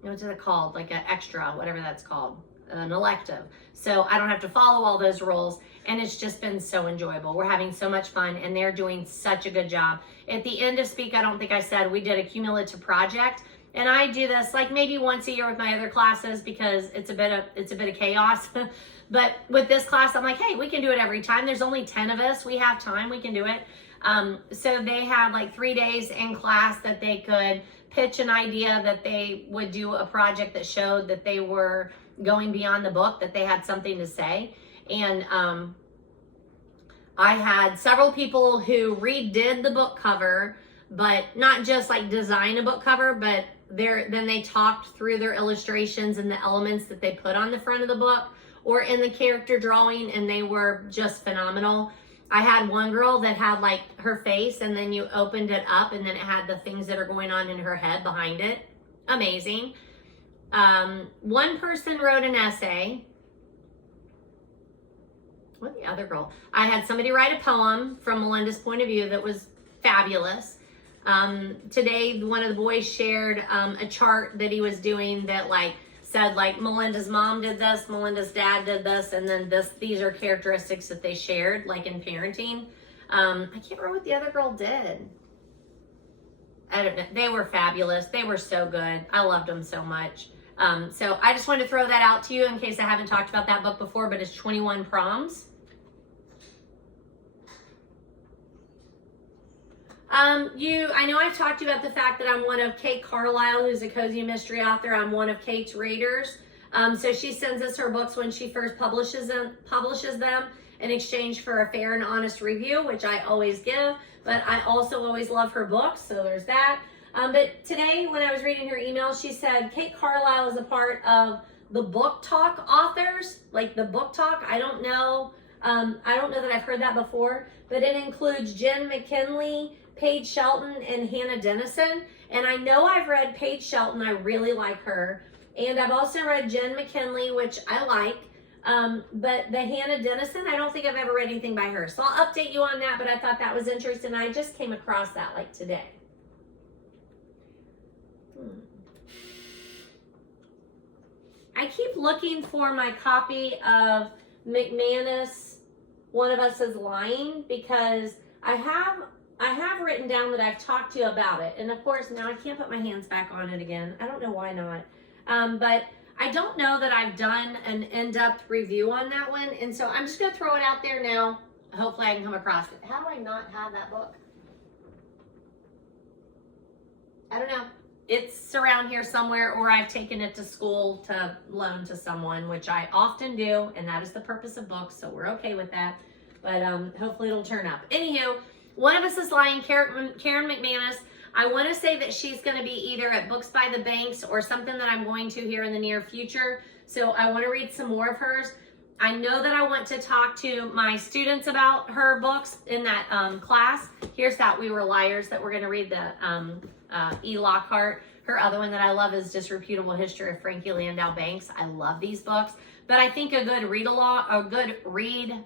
what's it called? Like an extra, whatever that's called, an elective. So I don't have to follow all those rules. And it's just been so enjoyable. We're having so much fun and they're doing such a good job. At the end of Speak, I don't think I said, we did a cumulative project. And I do this like maybe once a year with my other classes because it's a bit of chaos. But with this class, I'm like, hey, we can do it every time. There's only 10 of us. We have time. We can do it. So they had like 3 days in class that they could pitch an idea, that they would do a project that showed that they were going beyond the book, that they had something to say. And I had several people who redid the book cover, but not just like design a book cover, but then they talked through their illustrations and the elements that they put on the front of the book or in the character drawing, and they were just phenomenal. I had one girl that had like her face, and then you opened it up and then it had the things that are going on in her head behind it. Amazing. One person wrote an essay. What the other girl? I had somebody write a poem from Melinda's point of view that was fabulous. Today, one of the boys shared a chart that he was doing that like said like Melinda's mom did this, Melinda's dad did this, and then these are characteristics that they shared like in parenting. I can't remember what the other girl did. I don't know. They were fabulous. They were so good. I loved them so much. So I just wanted to throw that out to you in case I haven't talked about that book before, but it's 21 Proms. I know I've talked to you about the fact that I'm one of Kate Carlisle, who's a cozy mystery author. I'm one of Kate's readers. So she sends us her books when she first publishes them in exchange for a fair and honest review, which I always give, but I also always love her books. So there's that. But today when I was reading her email, she said Kate Carlisle is a part of the Book Talk authors, like the Book Talk. I don't know that I've heard that before, but it includes Jen McKinley, Paige Shelton, and Hannah Dennison. And I know I've read Paige Shelton. I really like her. And I've also read Jen McKinley, which I like. But the Hannah Dennison, I don't think I've ever read anything by her. So I'll update you on that, but I thought that was interesting. I just came across that like today. I keep looking for my copy of McManus, One of Us is Lying, because I have written down that I've talked to you about it. And of course, now I can't put my hands back on it again. I don't know why not. But I don't know that I've done an in-depth review on that one. And so I'm just going to throw it out there now. Hopefully I can come across it. How do I not have that book? I don't know. It's around here somewhere, or I've taken it to school to loan to someone, which I often do. And that is the purpose of books. So we're okay with that. But hopefully it'll turn up. Anywho, One of Us is Lying, Karen McManus. I want to say that she's going to be either at Books by the Banks or something that I'm going to here in the near future. So I want to read some more of hers. I know that I want to talk to my students about her books in that class. Here's that We Were Liars that we're going to read, the E. Lockhart. Her other one that I love is Disreputable History of Frankie Landau Banks. I love these books. But I think a good read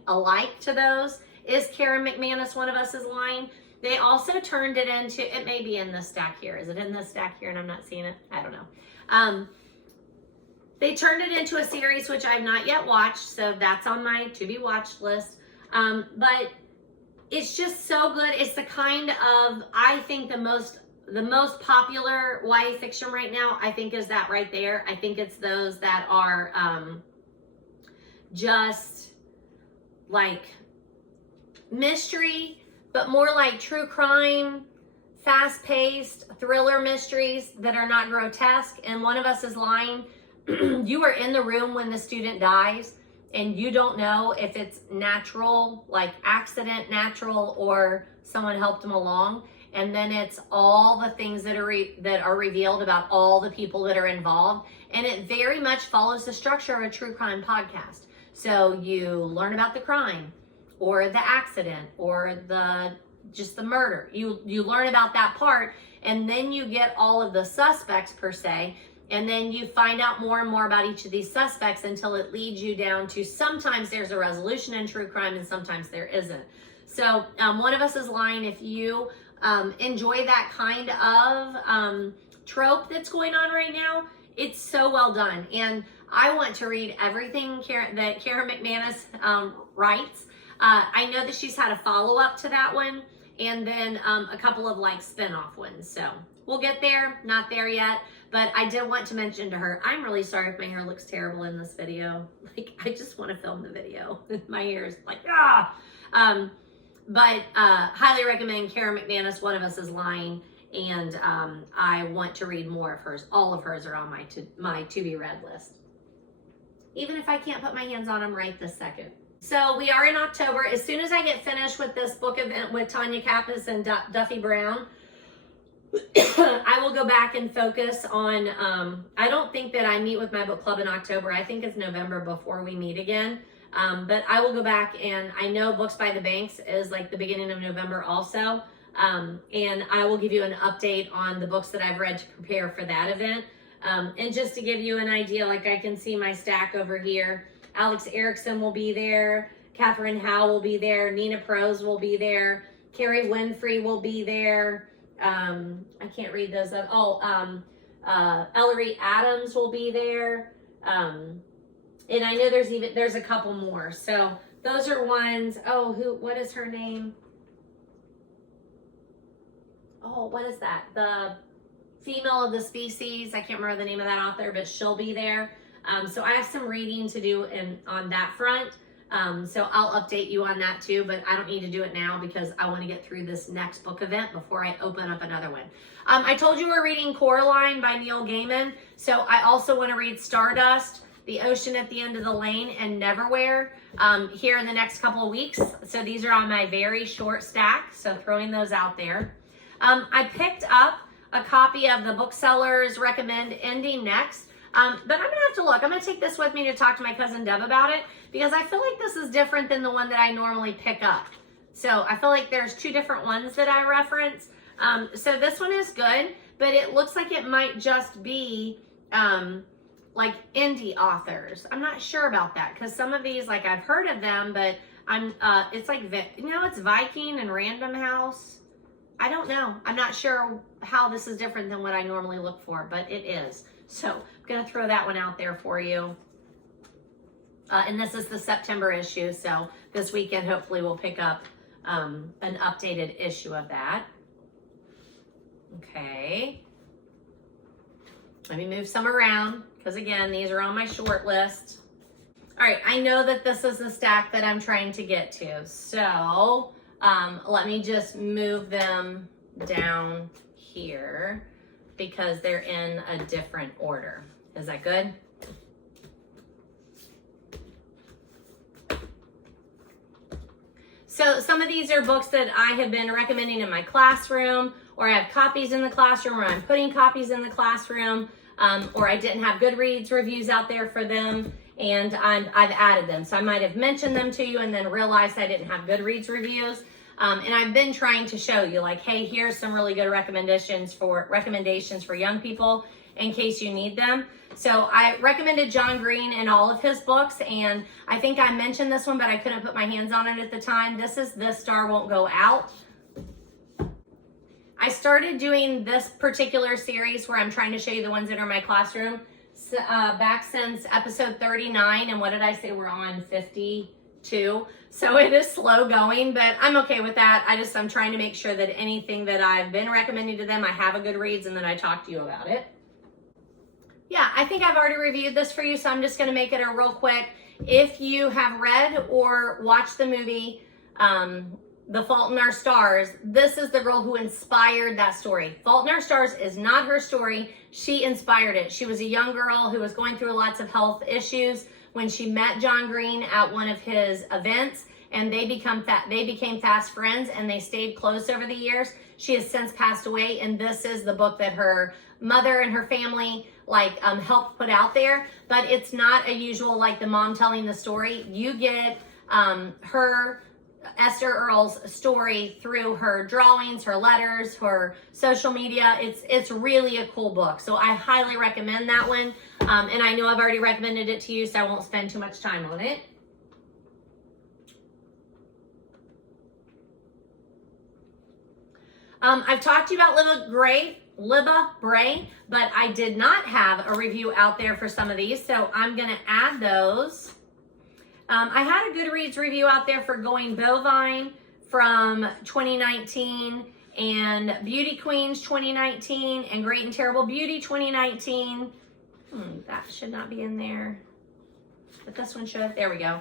alike to those is Karen McManus, One of Us is Lying. They also turned it into, it may be in this stack here. Is it in this stack here and I'm not seeing it? I don't know. They turned it into a series, which I've not yet watched. So that's on my to be watched list. But it's just so good. It's the kind of, I think the most popular YA fiction right now, I think is that right there. I think it's those that are just like mystery, but more like true crime, fast-paced thriller mysteries that are not grotesque. And One of Us is Lying. You are in the room when the student dies, and you don't know if it's natural, like accident, natural, or someone helped them along. And then it's all the things that are revealed about all the people that are involved. And it very much follows the structure of a true crime podcast. So you learn about the crime, or the accident, or just the murder. You learn about that part, and then you get all of the suspects per se, and then you find out more and more about each of these suspects until it leads you down to sometimes there's a resolution in true crime and sometimes there isn't. So One of Us is Lying. If you enjoy that kind of trope that's going on right now, it's so well done. And I want to read everything that Karen McManus writes. I know that she's had a follow-up to that one, and then a couple of like spin-off ones. So we'll get there, not there yet. But I did want to mention to her, I'm really sorry if my hair looks terrible in this video. Like, I just want to film the video. My hair is like, ah! But highly recommend Kara McManus, One of Us is Lying. And I want to read more of hers. All of hers are on my to be read list. Even if I can't put my hands on them right this second. So we are in October. As soon as I get finished with this book event with Tonya Kappes and Duffy Brown, I will go back and focus on, I don't think that I meet with my book club in October. I think it's November before we meet again. But I will go back, and I know Books by the Banks is like the beginning of November also. And I will give you an update on the books that I've read to prepare for that event. And just to give you an idea, like I can see my stack over here. Alex Erickson will be there. Catherine Howe will be there. Nina Prose will be there. Carrie Winfrey will be there. I can't read those up. Ellery Adams will be there. And I know there's a couple more. So those are ones. Oh, what is her name? Oh, what is that? The Female of the Species. I can't remember the name of that author, but she'll be there. So I have some reading to do on that front. So I'll update you on that too, but I don't need to do it now because I want to get through this next book event before I open up another one. I told you we're reading Coraline by Neil Gaiman. So I also want to read Stardust, The Ocean at the End of the Lane, and Neverwhere here in the next couple of weeks. So these are on my very short stack. So throwing those out there. I picked up a copy of the Booksellers Recommend Ending Next. But I'm going to have to look. I'm going to take this with me to talk to my cousin Deb about it because I feel like this is different than the one that I normally pick up. So I feel like there's two different ones that I reference. So this one is good, but it looks like it might just be like indie authors. I'm not sure about that because some of these, like I've heard of them, but it's like, it's Viking and Random House. I don't know. I'm not sure how this is different than what I normally look for, but it is. So I'm going to throw that one out there for you. And this is the September issue. So this weekend, hopefully we'll pick up an updated issue of that. Okay. Let me move some around because again, these are on my short list. All right. I know that this is the stack that I'm trying to get to. So let me just move them down here because they're in a different order. Is that good? So some of these are books that I have been recommending in my classroom, or I have copies in the classroom, or I'm putting copies in the classroom, or I didn't have Goodreads reviews out there for them, and I've added them. So I might have mentioned them to you and then realized I didn't have Goodreads reviews. And I've been trying to show you like, hey, here's some really good recommendations for young people in case you need them. So I recommended John Green in all of his books, and I think I mentioned this one, but I couldn't put my hands on it at the time. This is This Star Won't Go Out. I started doing this particular series where I'm trying to show you the ones that are in my classroom back since episode 39, and what did I say? We're on 52. So it is slow going, but I'm okay with that. I'm trying to make sure that anything that I've been recommending to them, I have a Goodreads and then I talk to you about it. Yeah, I think I've already reviewed this for you, so I'm just gonna make it a real quick. If you have read or watched the movie, The Fault in Our Stars, this is the girl who inspired that story. Fault in Our Stars is not her story. She inspired it. She was a young girl who was going through lots of health issues when she met John Green at one of his events, and they became fast friends, and they stayed close over the years. She has since passed away, and this is the book that her mother and her family helped put out there. But it's not a usual like the mom telling the story. You get her Esther Earle's story through her drawings, her letters, her social media. It's really a cool book. So I highly recommend that one. And I know I've already recommended it to you, so I won't spend too much time on it. I've talked to you about Libba Bray, but I did not have a review out there for some of these, so I'm going to add those. I had a Goodreads review out there for Going Bovine from 2019, and Beauty Queens 2019, and Great and Terrible Beauty 2019. That should not be in there, but this one should. There we go.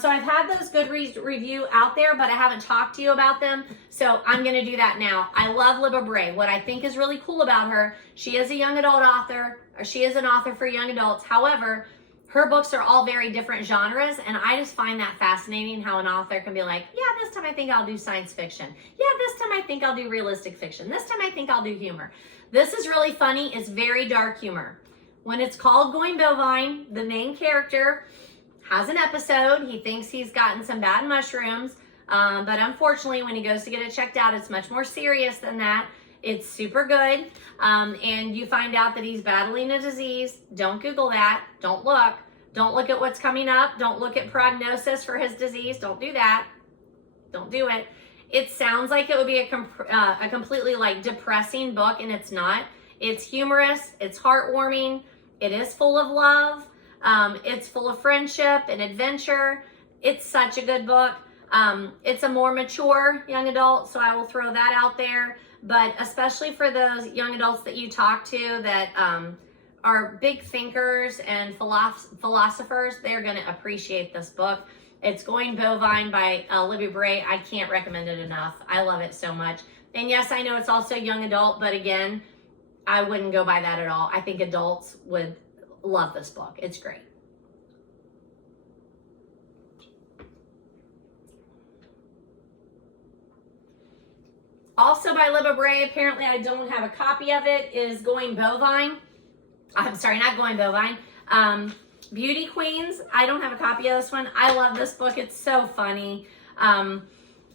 So I've had those Goodreads review out there, but I haven't talked to you about them, so I'm going to do that now. I love Libba Bray. What I think is really cool about her, she is a young adult author, or she is an author for young adults. However, her books are all very different genres, and I just find that fascinating how an author can be like, yeah, this time I think I'll do science fiction. Yeah, this time I think I'll do realistic fiction. This time I think I'll do humor. This is really funny. It's very dark humor. When it's called Going Bovine, the main character has an episode. He thinks he's gotten some bad mushrooms, but unfortunately, when he goes to get it checked out, it's much more serious than that. It's super good, and you find out that he's battling a disease. Don't Google that. Don't look. Don't look at what's coming up. Don't look at prognosis for his disease. Don't do that. Don't do it. It sounds like it would be a completely like depressing book, and it's not. It's humorous. It's heartwarming. It is full of love. It's full of friendship and adventure. It's such a good book. It's a more mature young adult, so I will throw that out there. But especially for those young adults that you talk to that are big thinkers and philosophers, they're going to appreciate this book. It's Going Bovine by Libba Bray. I can't recommend it enough. I love it so much. And yes, I know it's also young adult, but again, I wouldn't go by that at all. I think adults would love this book. It's great. Also by Libba Bray, apparently I don't have a copy of it, is Going Bovine. I'm sorry, not Going Bovine. Beauty Queens. I don't have a copy of this one. I love this book. It's so funny.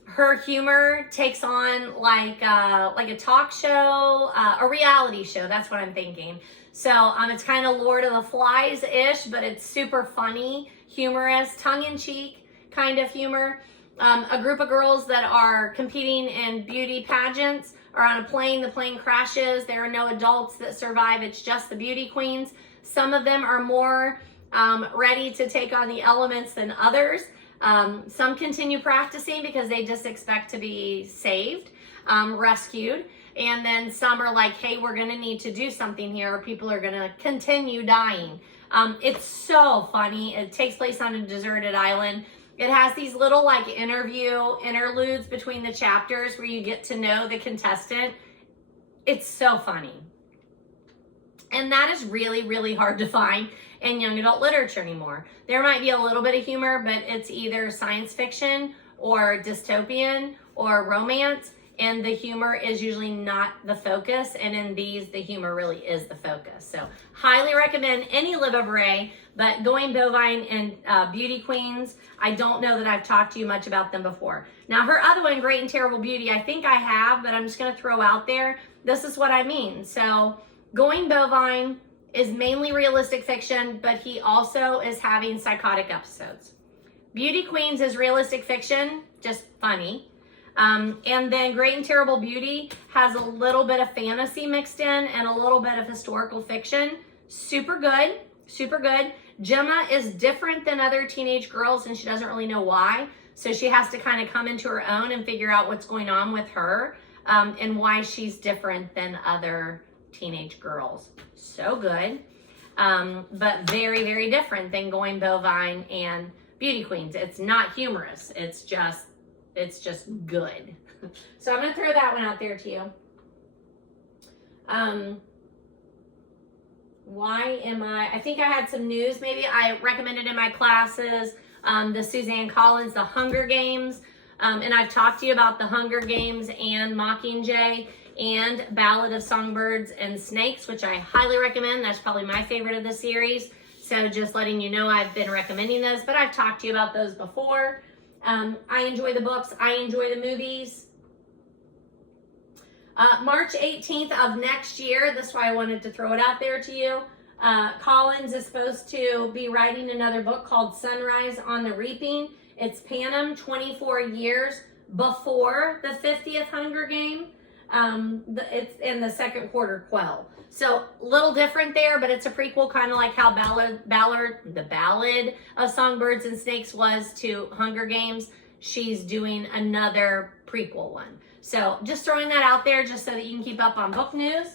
Her humor takes on like a talk show, a reality show. That's what I'm thinking. So it's kind of Lord of the Flies-ish, but it's super funny, humorous, tongue-in-cheek kind of humor. A group of girls that are competing in beauty pageants are on a plane. The plane crashes. There are no adults that survive. It's just the beauty queens. Some of them are more ready to take on the elements than others. Some continue practicing because they just expect to be saved, rescued. And then some are like, hey, we're going to need to do something here, or people are going to continue dying. It's so funny. It takes place on a deserted island. It has these little like interludes between the chapters where you get to know the contestant. It's so funny. And that is really, really hard to find in young adult literature anymore. There might be a little bit of humor, but it's either science fiction or dystopian or romance, and the humor is usually not the focus, and in these, the humor really is the focus. So highly recommend any Libba Bray, but Going Bovine and Beauty Queens, I don't know that I've talked to you much about them before. Now her other one, Great and Terrible Beauty, I think I have, but I'm just gonna throw out there, this is what I mean. So Going Bovine is mainly realistic fiction, but he also is having psychotic episodes. Beauty Queens is realistic fiction, just funny. And then Great and Terrible Beauty has a little bit of fantasy mixed in and a little bit of historical fiction. Super good, super good. Gemma is different than other teenage girls and she doesn't really know why. So she has to kind of come into her own and figure out what's going on with her and why she's different than other teenage girls. So good, but very, very different than Going Bovine and Beauty Queens. It's not humorous. It's just good. So I'm going to throw that one out there to you. I think I had some news. Maybe I recommended in my classes, the Suzanne Collins, The Hunger Games. And I've talked to you about The Hunger Games and Mockingjay and Ballad of Songbirds and Snakes, which I highly recommend. That's probably my favorite of the series. So just letting you know I've been recommending those, but I've talked to you about those before. I enjoy the books. I enjoy the movies. March 18th of next year, that's why I wanted to throw it out there to you. Collins is supposed to be writing another book called Sunrise on the Reaping. It's Panem 24 years before the 50th Hunger Game. It's in the second quarter quell. So a little different there, but it's a prequel, kind of like how the Ballad of Songbirds and Snakes was to Hunger Games. She's doing another prequel one. So just throwing that out there just so that you can keep up on book news.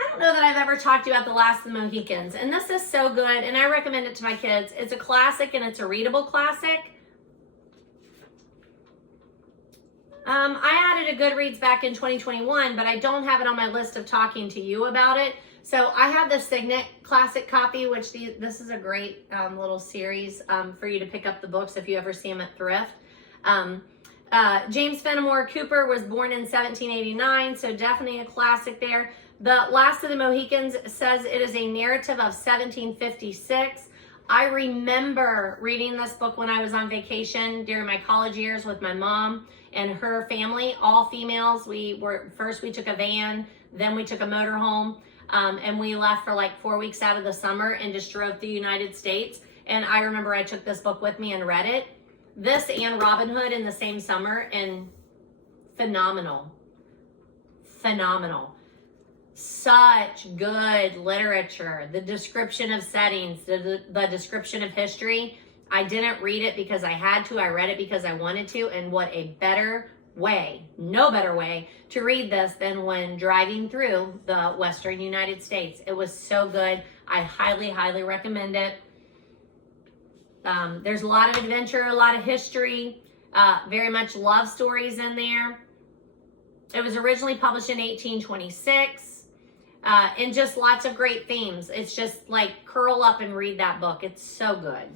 I don't know that I've ever talked to you about The Last of the Mohicans, and this is so good, and I recommend it to my kids. It's a classic, and it's a readable classic. I added a Goodreads back in 2021, but I don't have it on my list of talking to you about it. So I have the Signet Classic copy, which this is a great little series for you to pick up the books if you ever see them at Thrift. James Fenimore Cooper was born in 1789, so definitely a classic there. The Last of the Mohicans says it is a narrative of 1756. I remember reading this book when I was on vacation during my college years with my mom and her family, all females. We took a van, then we took a motorhome, and we left for like 4 weeks out of the summer and just drove through the United States. And I remember I took this book with me and read it. This and Robin Hood in the same summer, and phenomenal. Phenomenal. Such good literature. The description of settings, the description of history. I didn't read it because I had to. I read it because I wanted to. And what a better way, no better way to read this than when driving through the Western United States. It was so good. I highly, highly recommend it. There's a lot of adventure, a lot of history, very much love stories in there. It was originally published in 1826. And just lots of great themes. It's just like curl up and read that book. It's so good.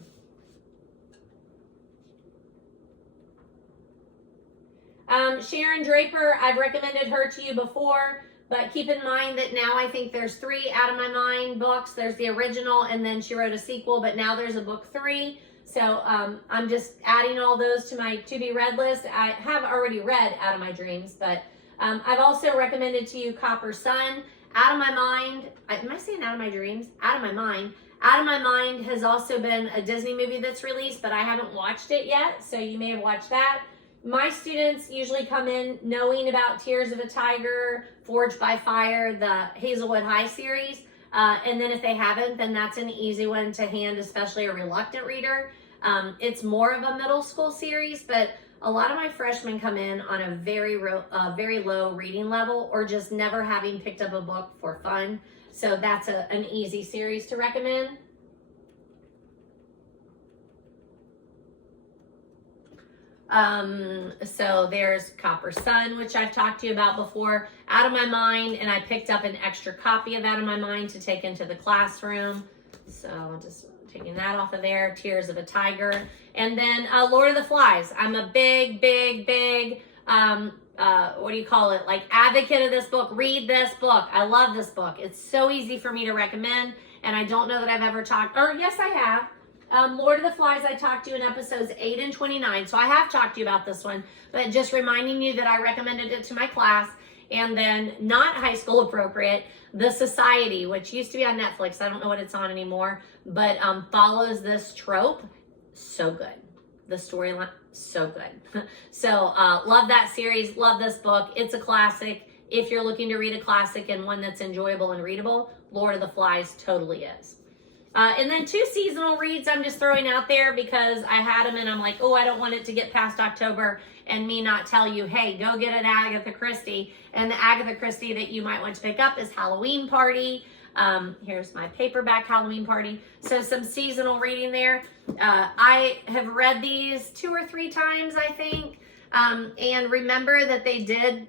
Sharon Draper, I've recommended her to you before, but keep in mind that now I think there's 3 Out of My Mind books. There's the original, and then she wrote a sequel, but now there's a book 3. So I'm just adding all those to my to-be-read list. I have already read Out of My Dreams, but I've also recommended to you Copper Sun. Out of My Mind, am I saying Out of My Dreams? Out of My Mind. Out of My Mind has also been a Disney movie that's released, but I haven't watched it yet, so you may have watched that. My students usually come in knowing about Tears of a Tiger, Forged by Fire, the Hazelwood High series, and then if they haven't, then that's an easy one to hand, especially a reluctant reader. It's more of a middle school series, but a lot of my freshmen come in on a very low reading level, or just never having picked up a book for fun. So that's an easy series to recommend. So there's Copper Sun, which I've talked to you about before. Out of My Mind, and I picked up an extra copy of Out of My Mind to take into the classroom. So just taking that off of there. Tears of a Tiger. And then Lord of the Flies. I'm a big, what do you call it? Like advocate of this book. Read this book. I love this book. It's so easy for me to recommend. And I don't know that I've ever talked, or yes, I have. Lord of the Flies, I talked to you in episodes 8 and 29. So I have talked to you about this one, but just reminding you that I recommended it to my class. And then not high school appropriate, The Society, which used to be on Netflix. I don't know what it's on anymore, but follows this trope. So good. The storyline, so good. So love that series. Love this book. It's a classic. If you're looking to read a classic and one that's enjoyable and readable, Lord of the Flies totally is. And then 2 seasonal reads I'm just throwing out there because I had them and I'm like, oh, I don't want it to get past October and me not tell you, hey, go get an Agatha Christie. And the Agatha Christie that you might want to pick up is Halloween Party. Here's my paperback Halloween Party. So some seasonal reading there. I have read these 2 or 3 times, I think. And remember that they did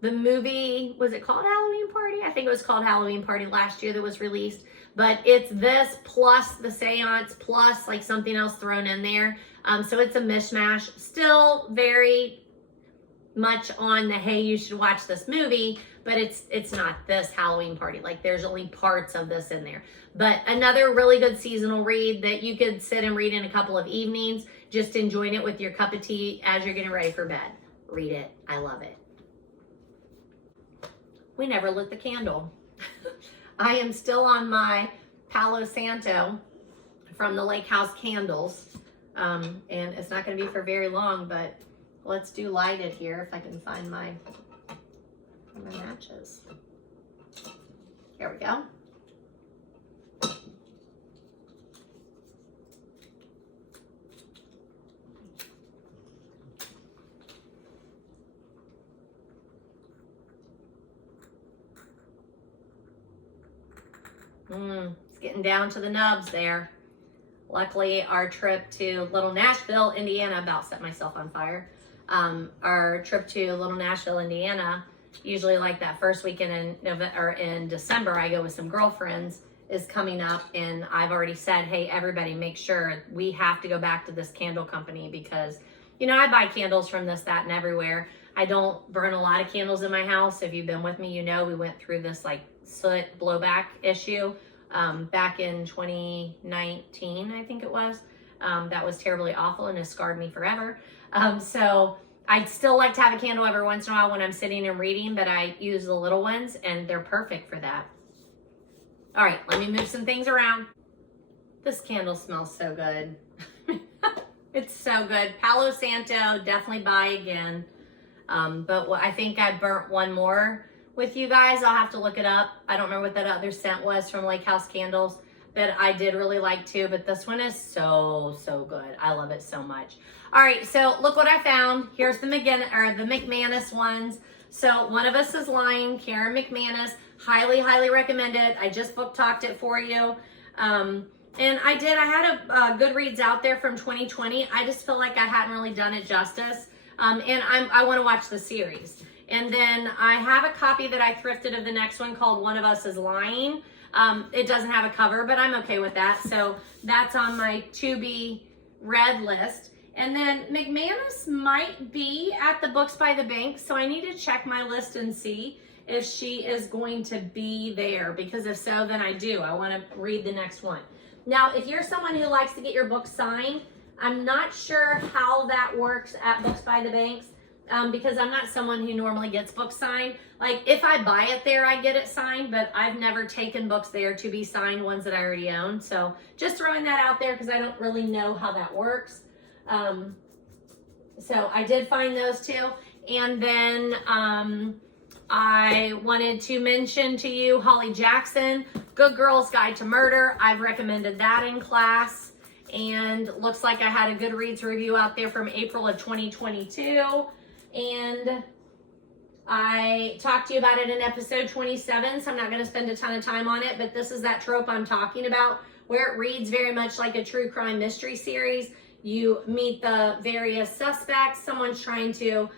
the movie, was it called Halloween Party? I think it was called Halloween Party last year that was released. But it's this plus the seance plus like something else thrown in there. So it's a mishmash. Still very much on the, hey, you should watch this movie, but it's not this Halloween Party. Like there's only parts of this in there. But another really good seasonal read that you could sit and read in a couple of evenings, just enjoying it with your cup of tea as you're getting ready for bed. Read it. I love it. We never lit the candle. I am still on my Palo Santo from the Lake House candles. And it's not going to be for very long, but let's do lighted here if I can find my matches. Here we go. It's getting down to the nubs there. Luckily, our trip to Little Nashville, Indiana, about set myself on fire. Our trip to Little Nashville, Indiana, usually like that first weekend in November or in December, I go with some girlfriends, is coming up, and I've already said, hey, everybody, make sure we have to go back to this candle company because, you know, I buy candles from this, that, and everywhere. I don't burn a lot of candles in my house. If you've been with me, you know we went through this like soot blowback issue back in 2019, I think it was. That was terribly awful and has scarred me forever. So I still like to have a candle every once in a while when I'm sitting and reading, but I use the little ones and they're perfect for that. All right, let me move some things around. This candle smells so good. It's so good. Palo Santo, definitely buy again. But I think I burnt one more with you guys. I'll have to look it up. I don't remember what that other scent was from Lake House Candles that I did really like too, but this one is so, so good. I love it so much. All right, so look what I found. Here's the McManus ones. So One of Us is Lying, Karen McManus. Highly, highly recommend it. I just book talked it for you. And I had a Goodreads out there from 2020. I just feel like I hadn't really done it justice. And I want to watch the series. And then I have a copy that I thrifted of the next one called One of Us is Lying. It doesn't have a cover, but I'm okay with that. So that's on my to be read list. And then McManus might be at the Books by the Bank. So I need to check my list and see if she is going to be there, because if so, then I do. I want to read the next one. Now, if you're someone who likes to get your book signed, I'm not sure how that works at Books by the Banks, because I'm not someone who normally gets books signed. Like, if I buy it there, I get it signed, but I've never taken books there to be signed, ones that I already own. So just throwing that out there because I don't really know how that works. So I did find those two. And then I wanted to mention to you Holly Jackson, Good Girl's Guide to Murder. I've recommended that in class. And looks like I had a Goodreads review out there from April of 2022. And I talked to you about it in episode 27, so I'm not going to spend a ton of time on it, but this is that trope I'm talking about, where it reads very much like a true crime mystery series. You meet the various suspects, someone's trying to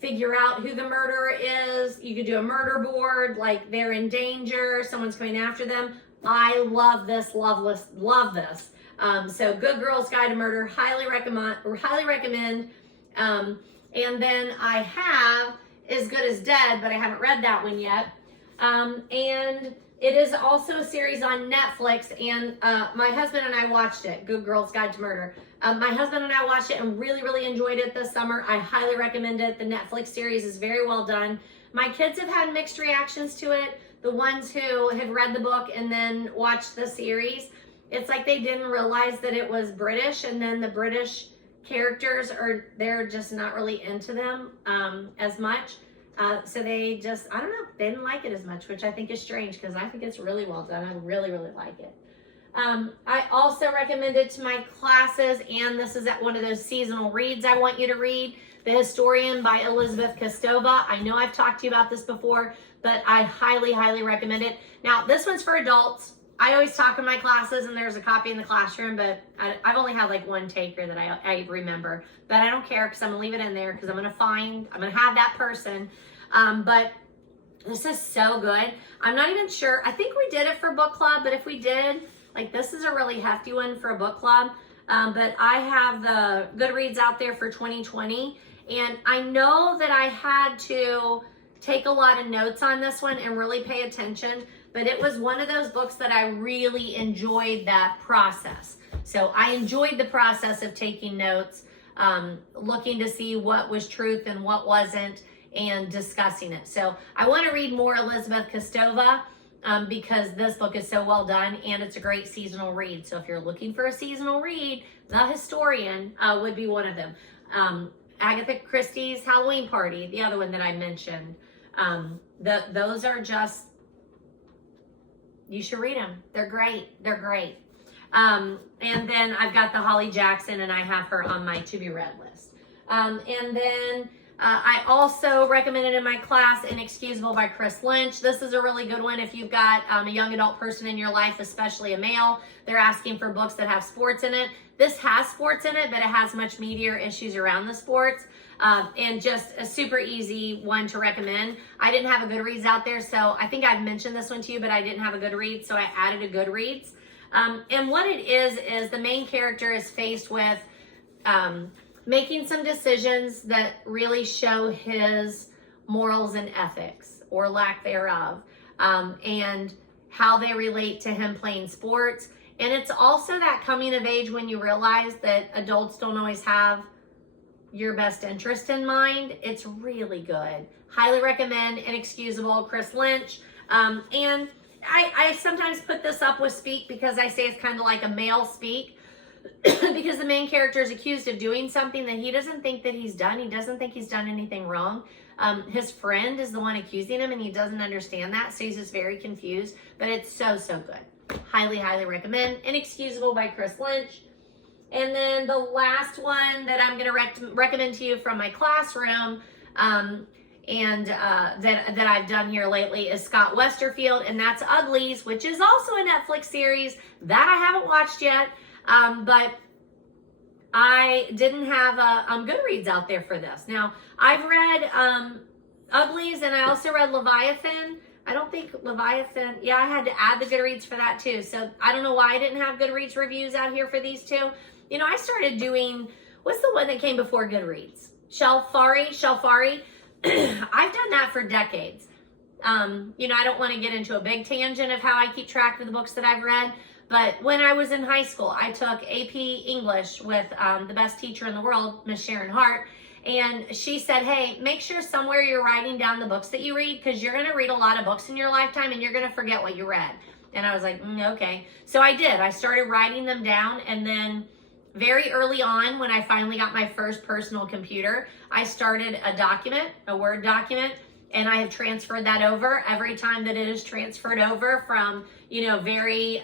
figure out who the murderer is. You could do a murder board, like they're in danger, someone's coming after them. I love this, love this. So Good Girl's Guide to Murder, highly recommend. And then I have As Good as Dead, but I haven't read that one yet. And it is also a series on Netflix, and my husband and I watched it, Good Girl's Guide to Murder. My husband and I watched it and really, really enjoyed it this summer. I highly recommend it. The Netflix series is very well done. My kids have had mixed reactions to it. The ones who had read the book and then watched the series, it's like they didn't realize that it was British, and then the British characters they're just not really into them as much. So they just, I don't know, they didn't like it as much, which I think is strange because I think it's really well done. I really, really like it. I also recommend it to my classes, and this is at one of those seasonal reads I want you to read, The Historian by Elizabeth Kostova. I know I've talked to you about this before, but I highly, highly recommend it. Now, this one's for adults. I always talk in my classes, and there's a copy in the classroom, but I've only had like one taker that I remember. But I don't care because I'm going to leave it in there because I'm going to have that person. But this is so good. I'm not even sure. I think we did it for book club, but if we did, like, this is a really hefty one for a book club. But I have the Goodreads out there for 2020, and I know that I had to take a lot of notes on this one and really pay attention, but it was one of those books that I really enjoyed that process. So I enjoyed the process of taking notes, looking to see what was truth and what wasn't, and discussing it. So I want to read more Elizabeth Kostova because this book is so well done, and it's a great seasonal read. So if you're looking for a seasonal read, The Historian would be one of them. Agatha Christie's Halloween Party, the other one that I mentioned. Those are just, you should read them. They're great. They're great. And then I've got the Holly Jackson, and I have her on my to be read list. And then I also recommended in my class Inexcusable by Chris Lynch. This is a really good one if you've got a young adult person in your life, especially a male. They're asking for books that have sports in it. This has sports in it, but it has much meatier issues around the sports. And just a super easy one to recommend. I didn't have a Goodreads out there, so I think I've mentioned this one to you, but I didn't have a Goodreads, so I added a Goodreads. And what it is the main character is faced with making some decisions that really show his morals and ethics, or lack thereof, and how they relate to him playing sports. And it's also that coming of age when you realize that adults don't always have your best interest in mind. It's really good. Highly recommend Inexcusable, Chris Lynch. And I sometimes put this up with Speak because I say it's kind of like a male Speak. Because the main character is accused of doing something that he doesn't think that he's done. He doesn't think he's done anything wrong. His friend is the one accusing him, and he doesn't understand that, so he's just very confused. But it's so good. Highly, highly recommend. Inexcusable by Chris Lynch. And then the last one that I'm going to recommend to you from my classroom, that I've done here lately, is Scott Westerfield, and that's Uglies, which is also a Netflix series that I haven't watched yet. But I didn't have Goodreads out there for this. Now, I've read Uglies, and I also read Leviathan. I don't think Leviathan, yeah, I had to add the Goodreads for that too. So I don't know why I didn't have Goodreads reviews out here for these two. You know, I started doing, what's the one that came before Goodreads? Shelfari. I've done that for decades. You know, I don't want to get into a big tangent of how I keep track of the books that I've read. But when I was in high school, I took AP English with the best teacher in the world, Miss Sharon Hart. And she said, hey, make sure somewhere you're writing down the books that you read, because you're going to read a lot of books in your lifetime and you're going to forget what you read. And I was like, okay. So I did. I started writing them down. And then very early on, when I finally got my first personal computer, I started a document, a Word document. And I have transferred that over every time that it is transferred over from, you know, very,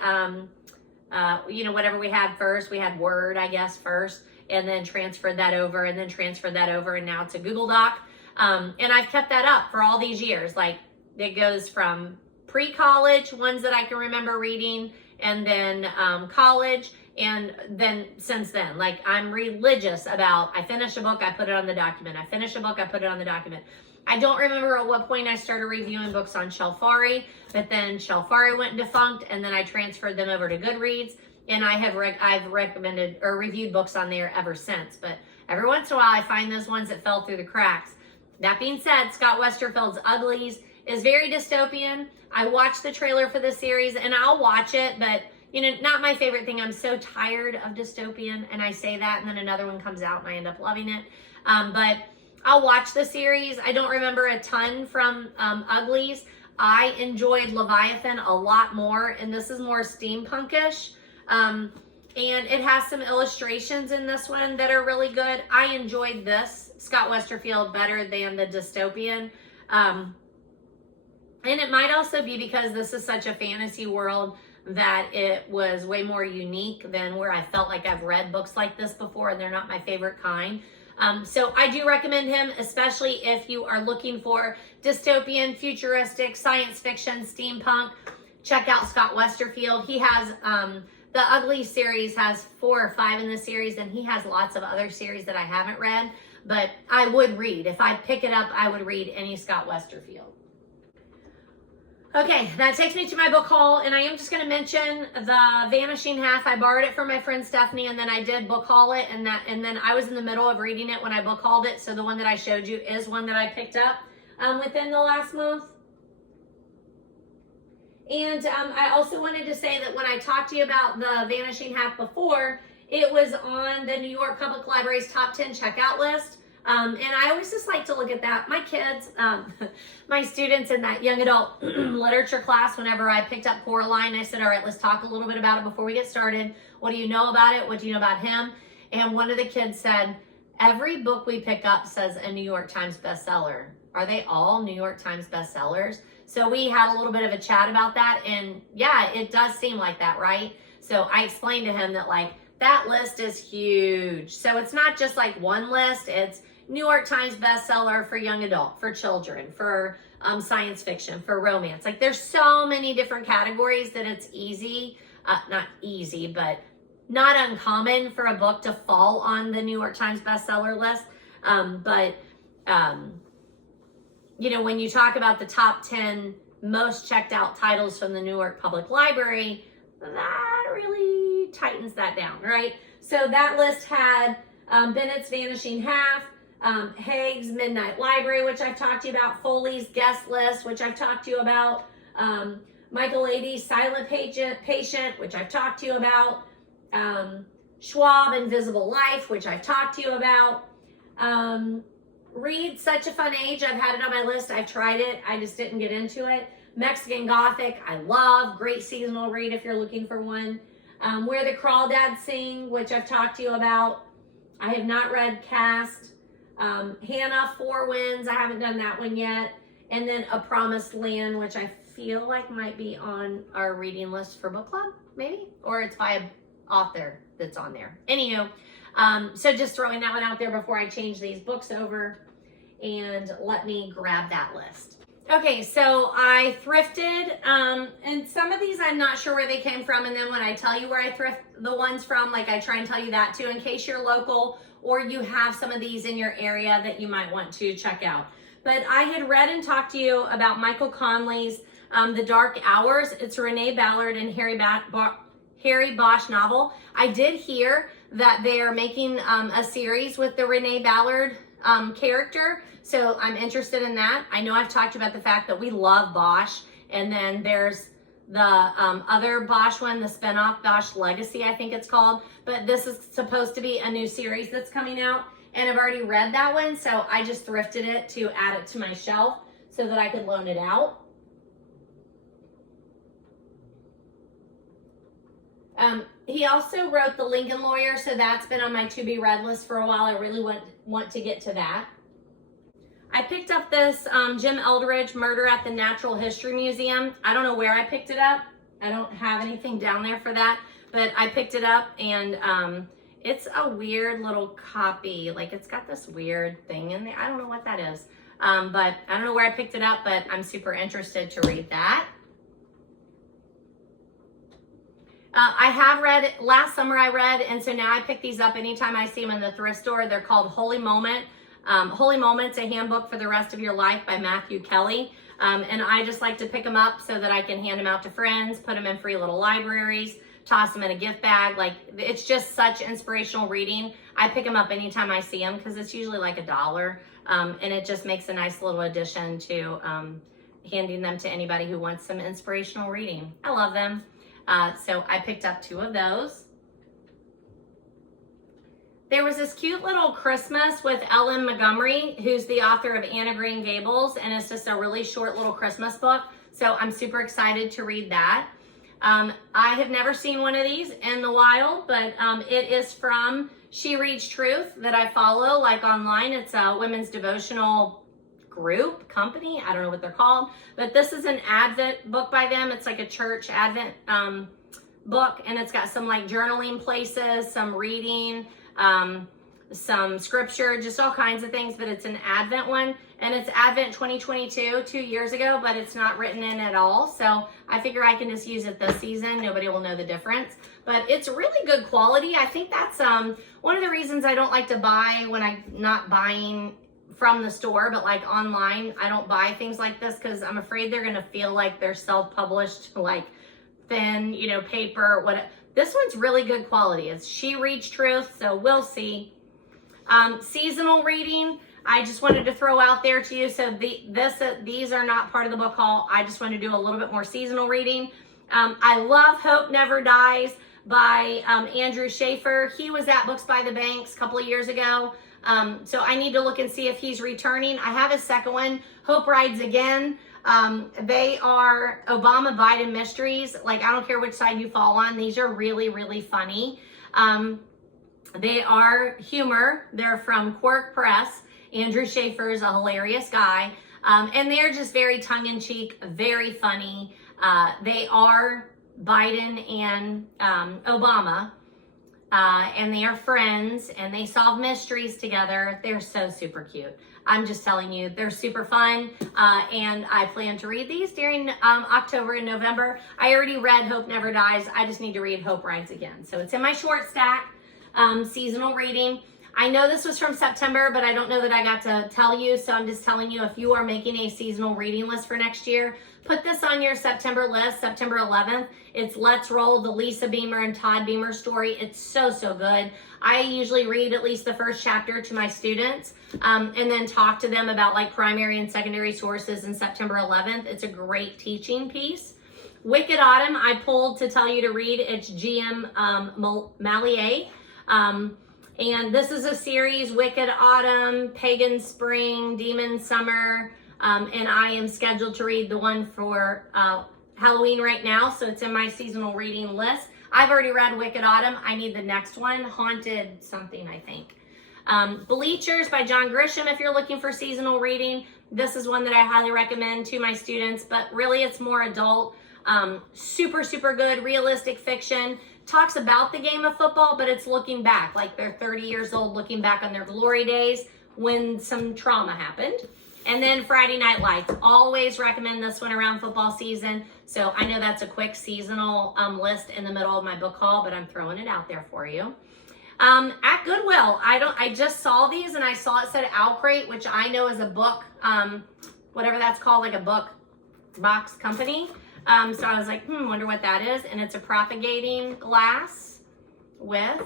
you know, whatever we had first. We had Word, I guess, first, and then transferred that over, and then transferred that over, and now it's a Google Doc. And I've kept that up for all these years. Like, it goes from pre-college, ones that I can remember reading, and then college, and then since then. Like, I'm religious about, I finish a book, I put it on the document. I finish a book, I put it on the document. I don't remember at what point I started reviewing books on Shelfari, but then Shelfari went defunct, and then I transferred them over to Goodreads, and I've recommended or reviewed books on there ever since. But every once in a while, I find those ones that fell through the cracks. That being said, Scott Westerfield's Uglies is very dystopian. I watched the trailer for the series, and I'll watch it, but you know, not my favorite thing. I'm so tired of dystopian, and I say that, and then another one comes out, and I end up loving it. But I'll watch the series. I don't remember a ton from Uglies. I enjoyed Leviathan a lot more, and this is more steampunkish. And it has some illustrations in this one that are really good. I enjoyed this, Scott Westerfield, better than the dystopian. And it might also be because this is such a fantasy world that it was way more unique than where I felt like I've read books like this before, and they're not my favorite kind. So I do recommend him, especially if you are looking for dystopian, futuristic, science fiction, steampunk. Check out Scott Westerfield. He has, the Ugly series has 4 or 5 in the series, and he has lots of other series that I haven't read, but I would read. If I pick it up, I would read any Scott Westerfield. Okay, that takes me to my book haul, and I am just going to mention the Vanishing half. I borrowed it from my friend Stephanie, and then I did book haul it, and then I was in the middle of reading it when I book hauled it, so the one that I showed you is one that I picked up within the last month. And I also wanted to say that when I talked to you about the Vanishing half before, it was on the New York Public Library's top 10 checkout list. And I always just like to look at that. My kids, my students in that young adult literature class, whenever I picked up Coraline, I said, all right, let's talk a little bit about it before we get started. What do you know about it? What do you know about him? And one of the kids said, every book we pick up says a New York Times bestseller. Are they all New York Times bestsellers? So we had a little bit of a chat about that. And yeah, it does seem like that, right? So I explained to him that like, that list is huge. So it's not just like one list. It's, New York Times bestseller for young adult, for children, for science fiction, for romance. Like there's so many different categories that it's easy, not easy, but not uncommon for a book to fall on the New York Times bestseller list. You know, when you talk about the top 10 most checked out titles from the New York Public Library, that really tightens that down, right? So that list had Bennet's Vanishing Half, Haig's Midnight Library, which I've talked to you about, Foley's Guest List, which I've talked to you about, Michael Lady's Silent Patient, which I've talked to you about, Schwab Invisible Life, which I've talked to you about, Read Such a Fun Age. I've had it on my list. I've tried it. I just didn't get into it. Mexican Gothic, I love. Great seasonal read if you're looking for one. Where the Crawdads Sing, which I've talked to you about. I have not read Cast. Hannah, Four Winds. I haven't done that one yet. And then A Promised Land, which I feel like might be on our reading list for book club, maybe? Or it's by an author that's on there. Anywho, so just throwing that one out there before I change these books over, and let me grab that list. Okay, so I thrifted, and some of these I'm not sure where they came from, and then when I tell you where I thrift the ones from, like I try and tell you that too, in case you're local or you have some of these in your area that you might want to check out. But I had read and talked to you about Michael Conley's The Dark Hours. It's a Renee Ballard and Harry Bosch novel. I did hear that they're making a series with the Renee Ballard character, so I'm interested in that. I know I've talked about the fact that we love Bosch, and then there's the other Bosch one, the spinoff, Bosch Legacy, I think it's called, but this is supposed to be a new series that's coming out, and I've already read that one, so I just thrifted it to add it to my shelf so that I could loan it out. He also wrote The Lincoln Lawyer, so that's been on my to-be read list for a while. I really want to get to that. I picked up this Jim Eldridge, Murder at the Natural History Museum. I don't know where I picked it up. I don't have anything down there for that, but I picked it up, and it's a weird little copy. Like, it's got this weird thing in there. I don't know what that is, but I don't know where I picked it up, but I'm super interested to read that. I have read, last summer I read, and so now I pick these up anytime I see them in the thrift store. They're called Holy Moment. Holy Moments, A Handbook for the Rest of Your Life by Matthew Kelly. And I just like to pick them up so that I can hand them out to friends, put them in free little libraries, toss them in a gift bag. Like, it's just such inspirational reading. I pick them up anytime I see them because it's usually like $1. And it just makes a nice little addition to handing them to anybody who wants some inspirational reading. I love them. So I picked up 2 of those. There was this cute little Christmas with Ellen Montgomery, who's the author of Anne of Green Gables, and it's just a really short little Christmas book. So I'm super excited to read that. I have never seen one of these in the wild, but it is from She Reads Truth that I follow, like online. It's a women's devotional group, company, I don't know what they're called, but this is an Advent book by them. It's like a church Advent book, and it's got some like journaling places, some reading, some scripture, just all kinds of things, but it's an Advent one, and it's Advent 2022, 2 years ago, but it's not written in at all, so I figure I can just use it this season. Nobody will know the difference, but it's really good quality. I think that's one of the reasons I don't like to buy when I'm not buying from the store, but like online, I don't buy things like this because I'm afraid they're gonna feel like they're self-published, like thin, you know, paper, what. This one's really good quality. It's She Reads Truth, so we'll see. Seasonal reading, I just wanted to throw out there to you. So these are not part of the book haul. I just want to do a little bit more seasonal reading. I love Hope Never Dies by Andrew Schaefer. He was at Books by the Banks a couple of years ago. So I need to look and see if he's returning. I have his second one, Hope Rides Again. They are Obama-Biden mysteries. Like, I don't care which side you fall on. These are really, really funny. They are humor. They're from Quirk Press. Andrew Schaefer is a hilarious guy. And they're just very tongue-in-cheek, very funny. They are Biden and Obama. and they are friends, and they solve mysteries together. They're so super cute. I'm just telling you, they're super fun, and I plan to read these during October and November. I already read Hope Never Dies. I just need to read Hope Rides Again. So it's in my short stack, seasonal reading. I know this was from September, but I don't know that I got to tell you, so I'm just telling you, if you are making a seasonal reading list for next year, put this on your September list, September 11th. It's Let's Roll, the Lisa Beamer and Todd Beamer story. It's so, so good. I usually read at least the first chapter to my students, and then talk to them about like primary and secondary sources in September 11th. It's a great teaching piece. Wicked Autumn, I pulled to tell you to read. It's GM Mallier. And this is a series, Wicked Autumn, Pagan Spring, Demon Summer, and I am scheduled to read the one for Halloween right now, so it's in my seasonal reading list. I've already read Wicked Autumn. I need the next one, Haunted something, I think. Bleachers by John Grisham, if you're looking for seasonal reading. This is one that I highly recommend to my students, but really it's more adult. Super, super good, realistic fiction. Talks about the game of football, but it's looking back, like they're 30 years old, looking back on their glory days when some trauma happened. And then Friday Night Lights. Always recommend this one around football season. So I know that's a quick seasonal list in the middle of my book haul, but I'm throwing it out there for you. At Goodwill, I just saw these and I saw it said Owl Crate, which I know is a book, whatever that's called, like a book box company. So I was like, wonder what that is. And it's a propagating glass with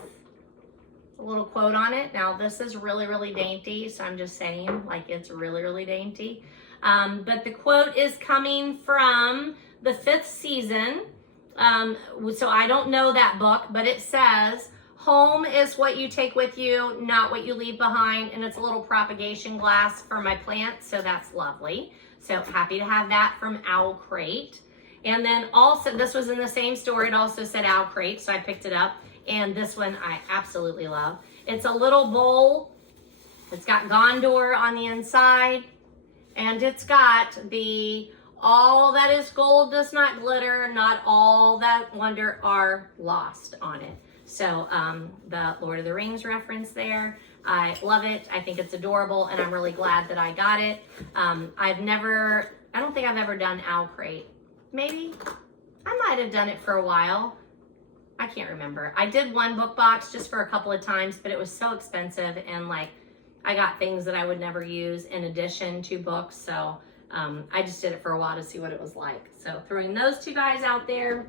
a little quote on it. Now this is really, really dainty. So I'm just saying, like, it's really, really dainty. But the quote is coming from the 5th season. So I don't know that book, but it says, home is what you take with you, not what you leave behind. And it's a little propagation glass for my plants. So that's lovely. So happy to have that from Owl Crate. And then also, this was in the same store. It also said Owl Crate, so I picked it up. And this one I absolutely love. It's a little bowl. It's got Gondor on the inside. And it's got the all that is gold does not glitter, not all that wonder are lost on it. So the Lord of the Rings reference there. I love it. I think it's adorable, and I'm really glad that I got it. I don't think I've ever done Owl Crate. Maybe. I might have done it for a while. I can't remember. I did one book box just for a couple of times, but it was so expensive, and like I got things that I would never use in addition to books. So I just did it for a while to see what it was like. So throwing those two guys out there.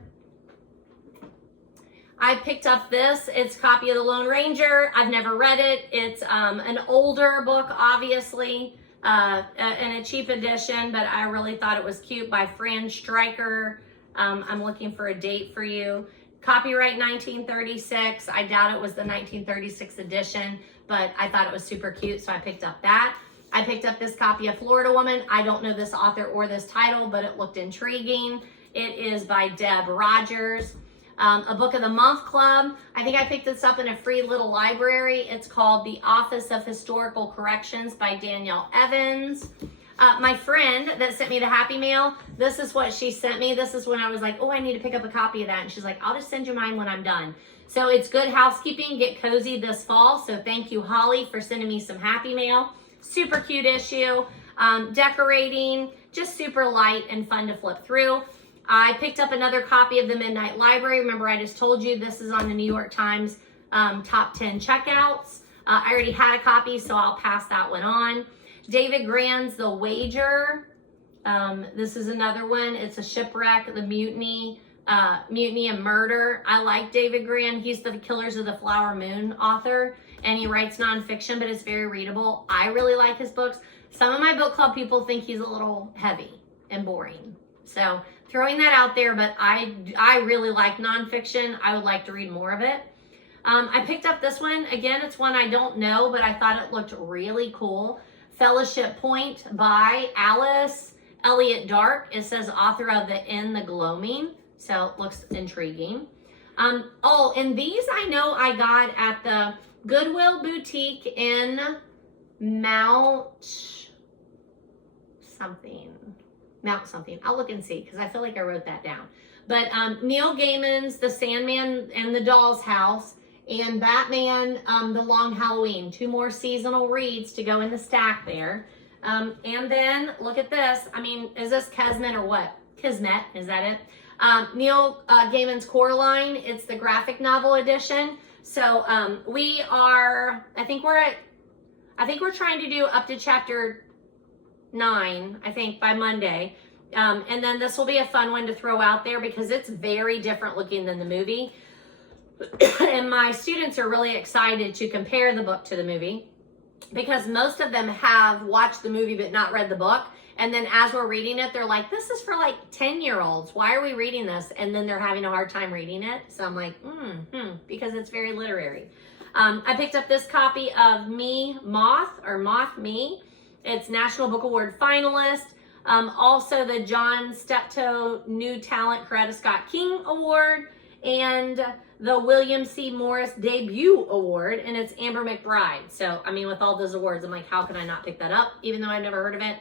I picked up this. It's a copy of The Lone Ranger. I've never read it. It's an older book, obviously, and a cheap edition, but I really thought it was cute, by Fran Stryker. I'm looking for a date for you. Copyright 1936. I doubt it was the 1936 edition, but I thought it was super cute, so I picked up that. I picked up this copy of Florida Woman. I don't know this author or this title, but it looked intriguing. It is by Deb Rogers. A Book of the Month Club. I think I picked this up in a free little library. It's called The Office of Historical Corrections by Danielle Evans. My friend that sent me the Happy Mail, this is what she sent me. This is when I was like, oh, I need to pick up a copy of that. And she's like, I'll just send you mine when I'm done. So it's good housekeeping. Get cozy this fall. So thank you, Holly, for sending me some Happy Mail. Super cute issue. Decorating, just super light and fun to flip through. I picked up another copy of The Midnight Library. Remember, I just told you this is on the New York Times top 10 checkouts. I already had a copy, so I'll pass that one on. David Grand's The Wager. This is another one. It's a shipwreck, the mutiny and murder. I like David Grand. He's the Killers of the Flower Moon author, and he writes nonfiction, but it's very readable. I really like his books. Some of my book club people think he's a little heavy and boring. So throwing that out there, but I really like nonfiction. I would like to read more of it. I picked up this one. Again, it's one I don't know, but I thought it looked really cool. Fellowship Point by Alice Elliott Dark. It says author of The In the Gloaming. So it looks intriguing. Oh, and these I know I got at the Goodwill Boutique in Mount something. I'll look and see, because I feel like I wrote that down. But Neil Gaiman's The Sandman and the Doll's House and Batman, The Long Halloween. 2 more seasonal reads to go in the stack there. And then look at this. I mean, is this Kismet or what? Kismet, is that it? Neil Gaiman's Coraline. It's the graphic novel edition. So we are, I think we're trying to do up to chapter 9, I think, by Monday. And then this will be a fun one to throw out there because it's very different looking than the movie. And my students are really excited to compare the book to the movie because most of them have watched the movie but not read the book. And then as we're reading it, they're like, this is for like 10-year-olds. Why are we reading this? And then they're having a hard time reading it. So I'm like, because it's very literary. I picked up this copy of Me, Moth, or Moth Me. It's National Book Award finalist. Also the John Steptoe New Talent Coretta Scott King Award and the William C. Morris Debut Award, and it's Amber McBride. So, I mean, with all those awards, I'm like, how could I not pick that up, even though I've never heard of it?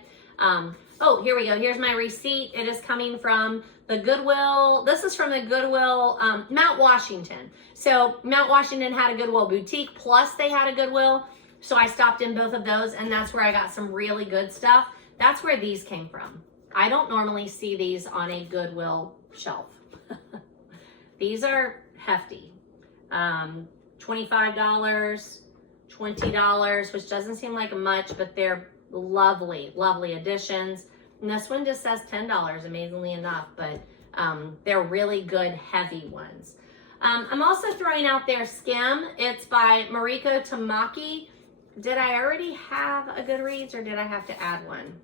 Oh, here we go. Here's my receipt. It is coming from the Goodwill. This is from the Goodwill, Mount Washington. So, Mount Washington had a Goodwill boutique, plus they had a Goodwill. So, I stopped in both of those, and that's where I got some really good stuff. That's where these came from. I don't normally see these on a Goodwill shelf. These are hefty. $25, $20, which doesn't seem like much, but they're lovely, lovely additions. And this one just says $10, amazingly enough, but they're really good, heavy ones. I'm also throwing out there Skim. It's by Mariko Tamaki. Did I already have a Goodreads or did I have to add one?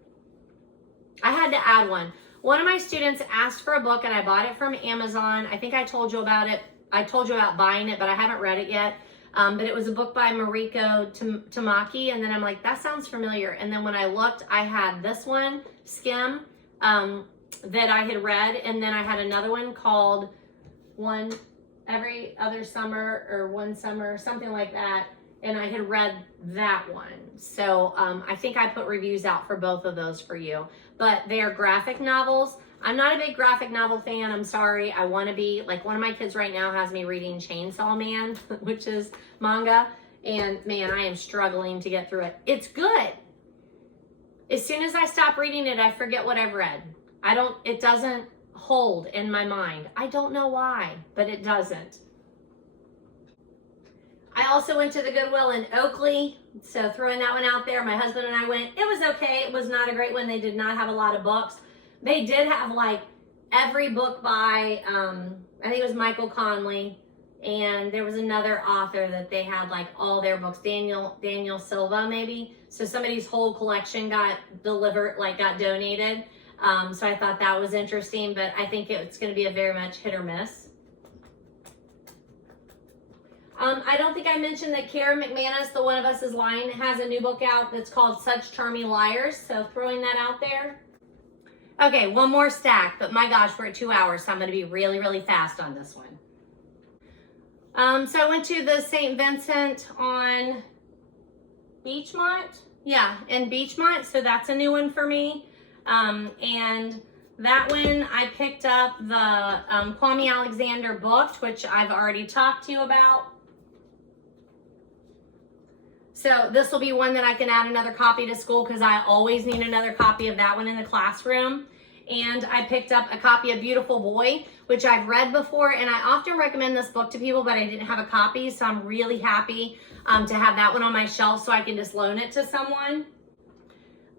I had to add one. One of my students asked for a book and I bought it from Amazon. I think I told you about it. I told you about buying it, but I haven't read it yet. But it was a book by Mariko Tamaki. And then I'm like, that sounds familiar. And then when I looked, I had this one, Skim, that I had read. And then I had another one called One Every Other Summer or One Summer, something like that. And I had read that one. So I think I put reviews out for both of those for you. But they are graphic novels. I'm not a big graphic novel fan. I'm sorry. I want to be. Like, one of my kids right now has me reading Chainsaw Man, which is manga. And man, I am struggling to get through it. It's good. As soon as I stop reading it, I forget what I've read. It doesn't hold in my mind. I don't know why, but it doesn't. I also went to the Goodwill in Oakley, so throwing that one out there. My husband and I went. It was okay. It was not a great one. They did not have a lot of books. They did have like every book by, I think it was Michael Conley, and there was another author that they had like all their books, Daniel Silva maybe. So somebody's whole collection got delivered, like got donated. So I thought that was interesting, but I think it's going to be a very much hit or miss. I don't think I mentioned that Kara McManus, The One of Us is Lying, has a new book out that's called Such Charming Liars. So throwing that out there. Okay, one more stack, but my gosh, we're at 2 hours, so I'm going to be really, really fast on this one. So I went to the St. Vincent on Beachmont. Yeah, in Beachmont, so that's a new one for me. And that one, I picked up the Kwame Alexander book, which I've already talked to you about. So this will be one that I can add another copy to school because I always need another copy of that one in the classroom. And I picked up a copy of Beautiful Boy, which I've read before. And I often recommend this book to people, but I didn't have a copy. So I'm really happy to have that one on my shelf so I can just loan it to someone.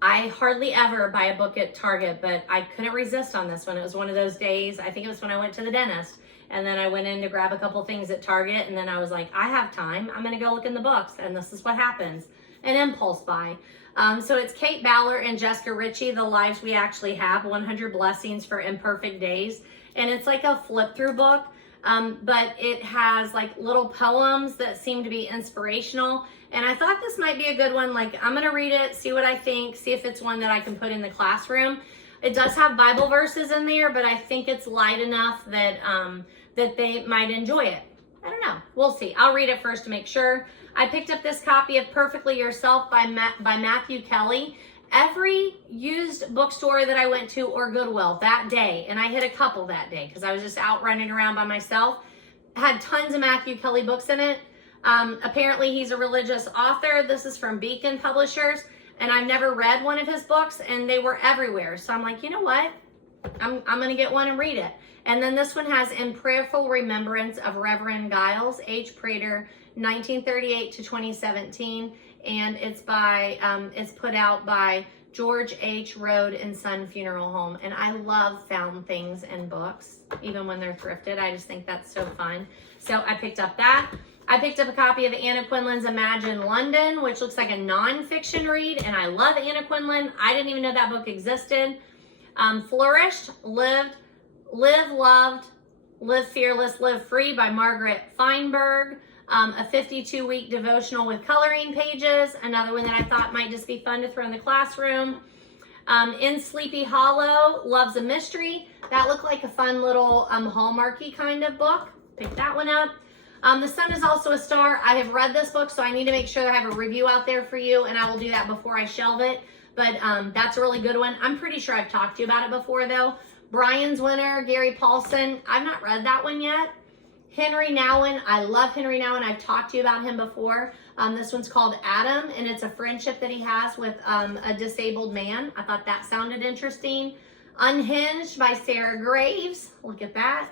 I hardly ever buy a book at Target, but I couldn't resist on this one. It was one of those days, I think it was when I went to the dentist. And then I went in to grab a couple things at Target, and then I was like, I have time. I'm going to go look in the books, and this is what happens. An impulse buy. So it's Kate Ballard and Jessica Ritchie, The Lives We Actually Have, 100 Blessings for Imperfect Days. And it's like a flip-through book, but it has like little poems that seem to be inspirational. And I thought this might be a good one. Like, I'm going to read it, see what I think, see if it's one that I can put in the classroom. It does have Bible verses in there, but I think it's light enough that that they might enjoy it. I don't know. We'll see. I'll read it first to make sure. I picked up this copy of Perfectly Yourself by Matthew Kelly. Every used bookstore that I went to or Goodwill that day, and I hit a couple that day because I was just out running around by myself, had tons of Matthew Kelly books in it. Apparently he's a religious author. This is from Beacon Publishers, and I've never read one of his books, and they were everywhere. So I'm like, you know what? I'm going to get one and read it. And then this one has In Prayerful Remembrance of Reverend Giles H. Prater, 1938 to 2017. And it's by, it's put out by George H. Road and Son Funeral Home. And I love found things in books, even when they're thrifted. I just think that's so fun. So I picked up that. I picked up a copy of Anna Quinlan's Imagine London, which looks like a nonfiction read. And I love Anna Quinlan. I didn't even know that book existed. Flourished, Lived, Live Loved, Live Fearless, Live Free by Margaret Feinberg. A 52-week devotional with coloring pages. Another one that I thought might just be fun to throw in the classroom. In Sleepy Hollow, Love's a Mystery. That looked like a fun little Hallmarky kind of book. Pick that one up. The Sun is Also a Star. I have read this book, so I need to make sure that I have a review out there for you, and I will do that before I shelve it. But that's a really good one. I'm pretty sure I've talked to you about it before, though. Brian's Winner, Gary Paulson. I've not read that one yet. Henry Nouwen. I love Henry Nouwen. I've talked to you about him before. This one's called Adam, and it's a friendship that he has with a disabled man. I thought that sounded interesting. Unhinged by Sarah Graves. Look at that.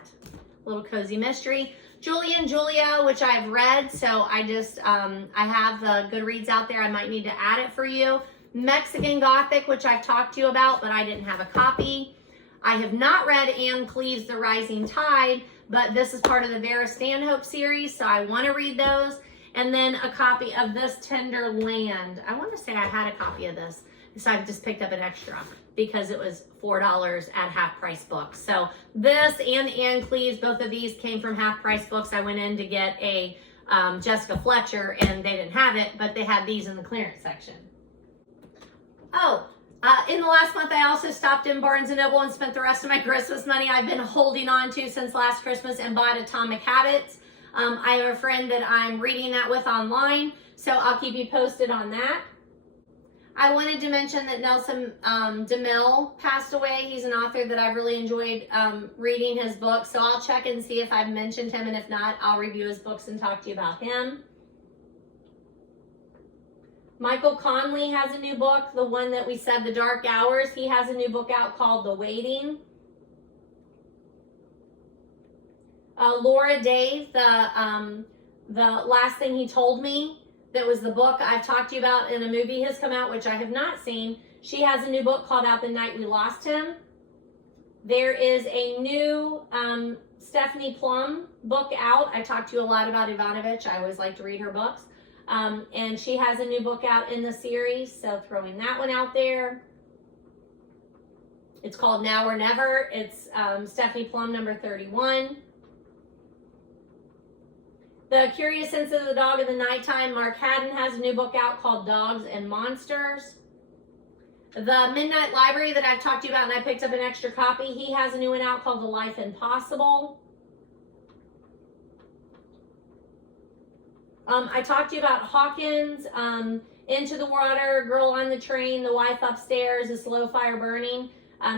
Little cozy mystery. Julie and Julia, which I've read, so I just, I have the Goodreads out there. I might need to add it for you. Mexican Gothic, which I've talked to you about, but I didn't have a copy. I have not read Anne Cleeve's The Rising Tide, but this is part of the Vera Stanhope series, so I want to read those. And then a copy of This Tender Land. I want to say I had a copy of this, so I've just picked up an extra because it was $4 at Half Price Books. So this and Anne Cleeve's, both of these came from Half Price Books. I went in to get a Jessica Fletcher, and they didn't have it, but they had these in the clearance section. Oh, in the last month, I also stopped in Barnes & Noble and spent the rest of my Christmas money I've been holding on to since last Christmas and bought Atomic Habits. I have a friend that I'm reading that with online, so I'll keep you posted on that. I wanted to mention that Nelson DeMille passed away. He's an author that I've really enjoyed reading his books, so I'll check and see if I've mentioned him, and if not, I'll review his books and talk to you about him. Michael Conley has a new book, the one that we said, The Dark Hours. He has a new book out called The Waiting. Laura Dave, the Last Thing He Told Me, that was the book I've talked to you about, and a movie has come out, which I have not seen. She has a new book called Out the Night We Lost Him. There is a new Stephanie Plum book out. I talked to you a lot about Ivanovich. I always like to read her books. And she has a new book out in the series, so throwing that one out there. It's called Now or Never. It's Stephanie Plum, number 31. The Curious Sense of the Dog in the Nighttime. Mark Haddon has a new book out called Dogs and Monsters. The Midnight Library that I've talked to you about, and I picked up an extra copy. He has a new one out called The Life Impossible. I talked to you about Hawkins, Into the Water, Girl on the Train, The Wife Upstairs, A Slow Fire Burning.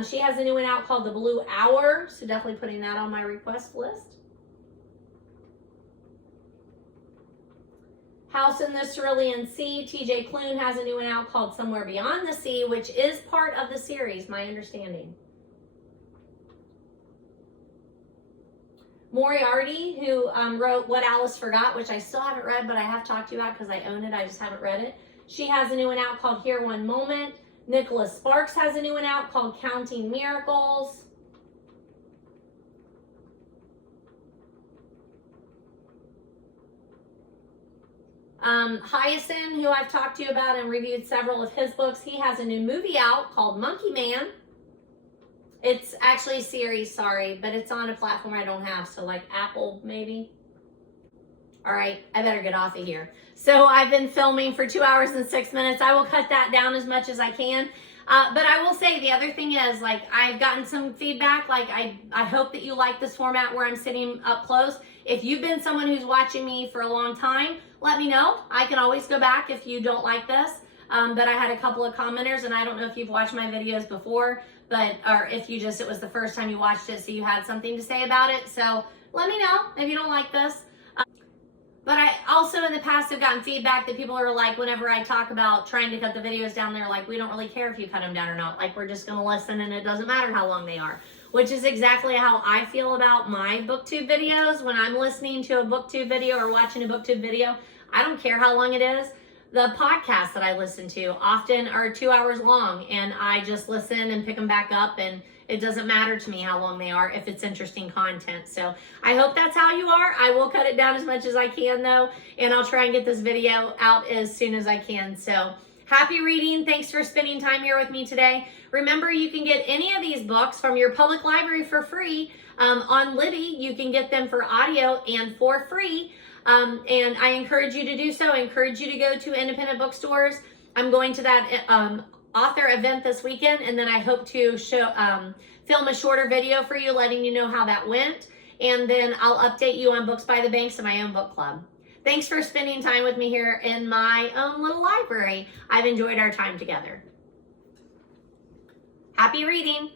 She has a new one out called The Blue Hour, so definitely putting that on my request list. House in the Cerulean Sea. TJ Klune has a new one out called Somewhere Beyond the Sea, which is part of the series, my understanding. Moriarty, who wrote What Alice Forgot, which I still haven't read, but I have talked to you about because I own it. I just haven't read it. She has a new one out called Here One Moment. Nicholas Sparks has a new one out called Counting Miracles. Hyacinth, who I've talked to you about and reviewed several of his books, he has a new movie out called Monkey Man. It's actually a series, sorry, but it's on a platform I don't have, so like Apple maybe. All right, I better get off of here. So I've been filming for 2 hours and 6 minutes. I will cut that down as much as I can. But I will say the other thing is, like, I've gotten some feedback. Like, I hope that you like this format where I'm sitting up close. If you've been someone who's watching me for a long time, let me know. I can always go back if you don't like this. But I had a couple of commenters, and I don't know if you've watched my videos before, but, or if you just, it was the first time you watched it, so you had something to say about it. So let me know if you don't like this. But I also in the past have gotten feedback that people are like, whenever I talk about trying to cut the videos down, they're like, we don't really care if you cut them down or not. Like, we're just going to listen and it doesn't matter how long they are. Which is exactly how I feel about my BookTube videos. When I'm listening to a BookTube video or watching a BookTube video, I don't care how long it is. The podcasts that I listen to often are 2 hours long, and I just listen and pick them back up, and it doesn't matter to me how long they are if it's interesting content. So I hope that's how you are. I will cut it down as much as I can though, and I'll try and get this video out as soon as I can. So happy reading. Thanks for spending time here with me today. Remember, you can get any of these books from your public library for free. On Libby, you can get them for audio and for free. And I encourage you to do so. I encourage you to go to independent bookstores. I'm going to that author event this weekend, and then I hope to film a shorter video for you letting you know how that went, and then I'll update you on Books by the Banks and my own book club. Thanks for spending time with me here in my own little library. I've enjoyed our time together. Happy reading!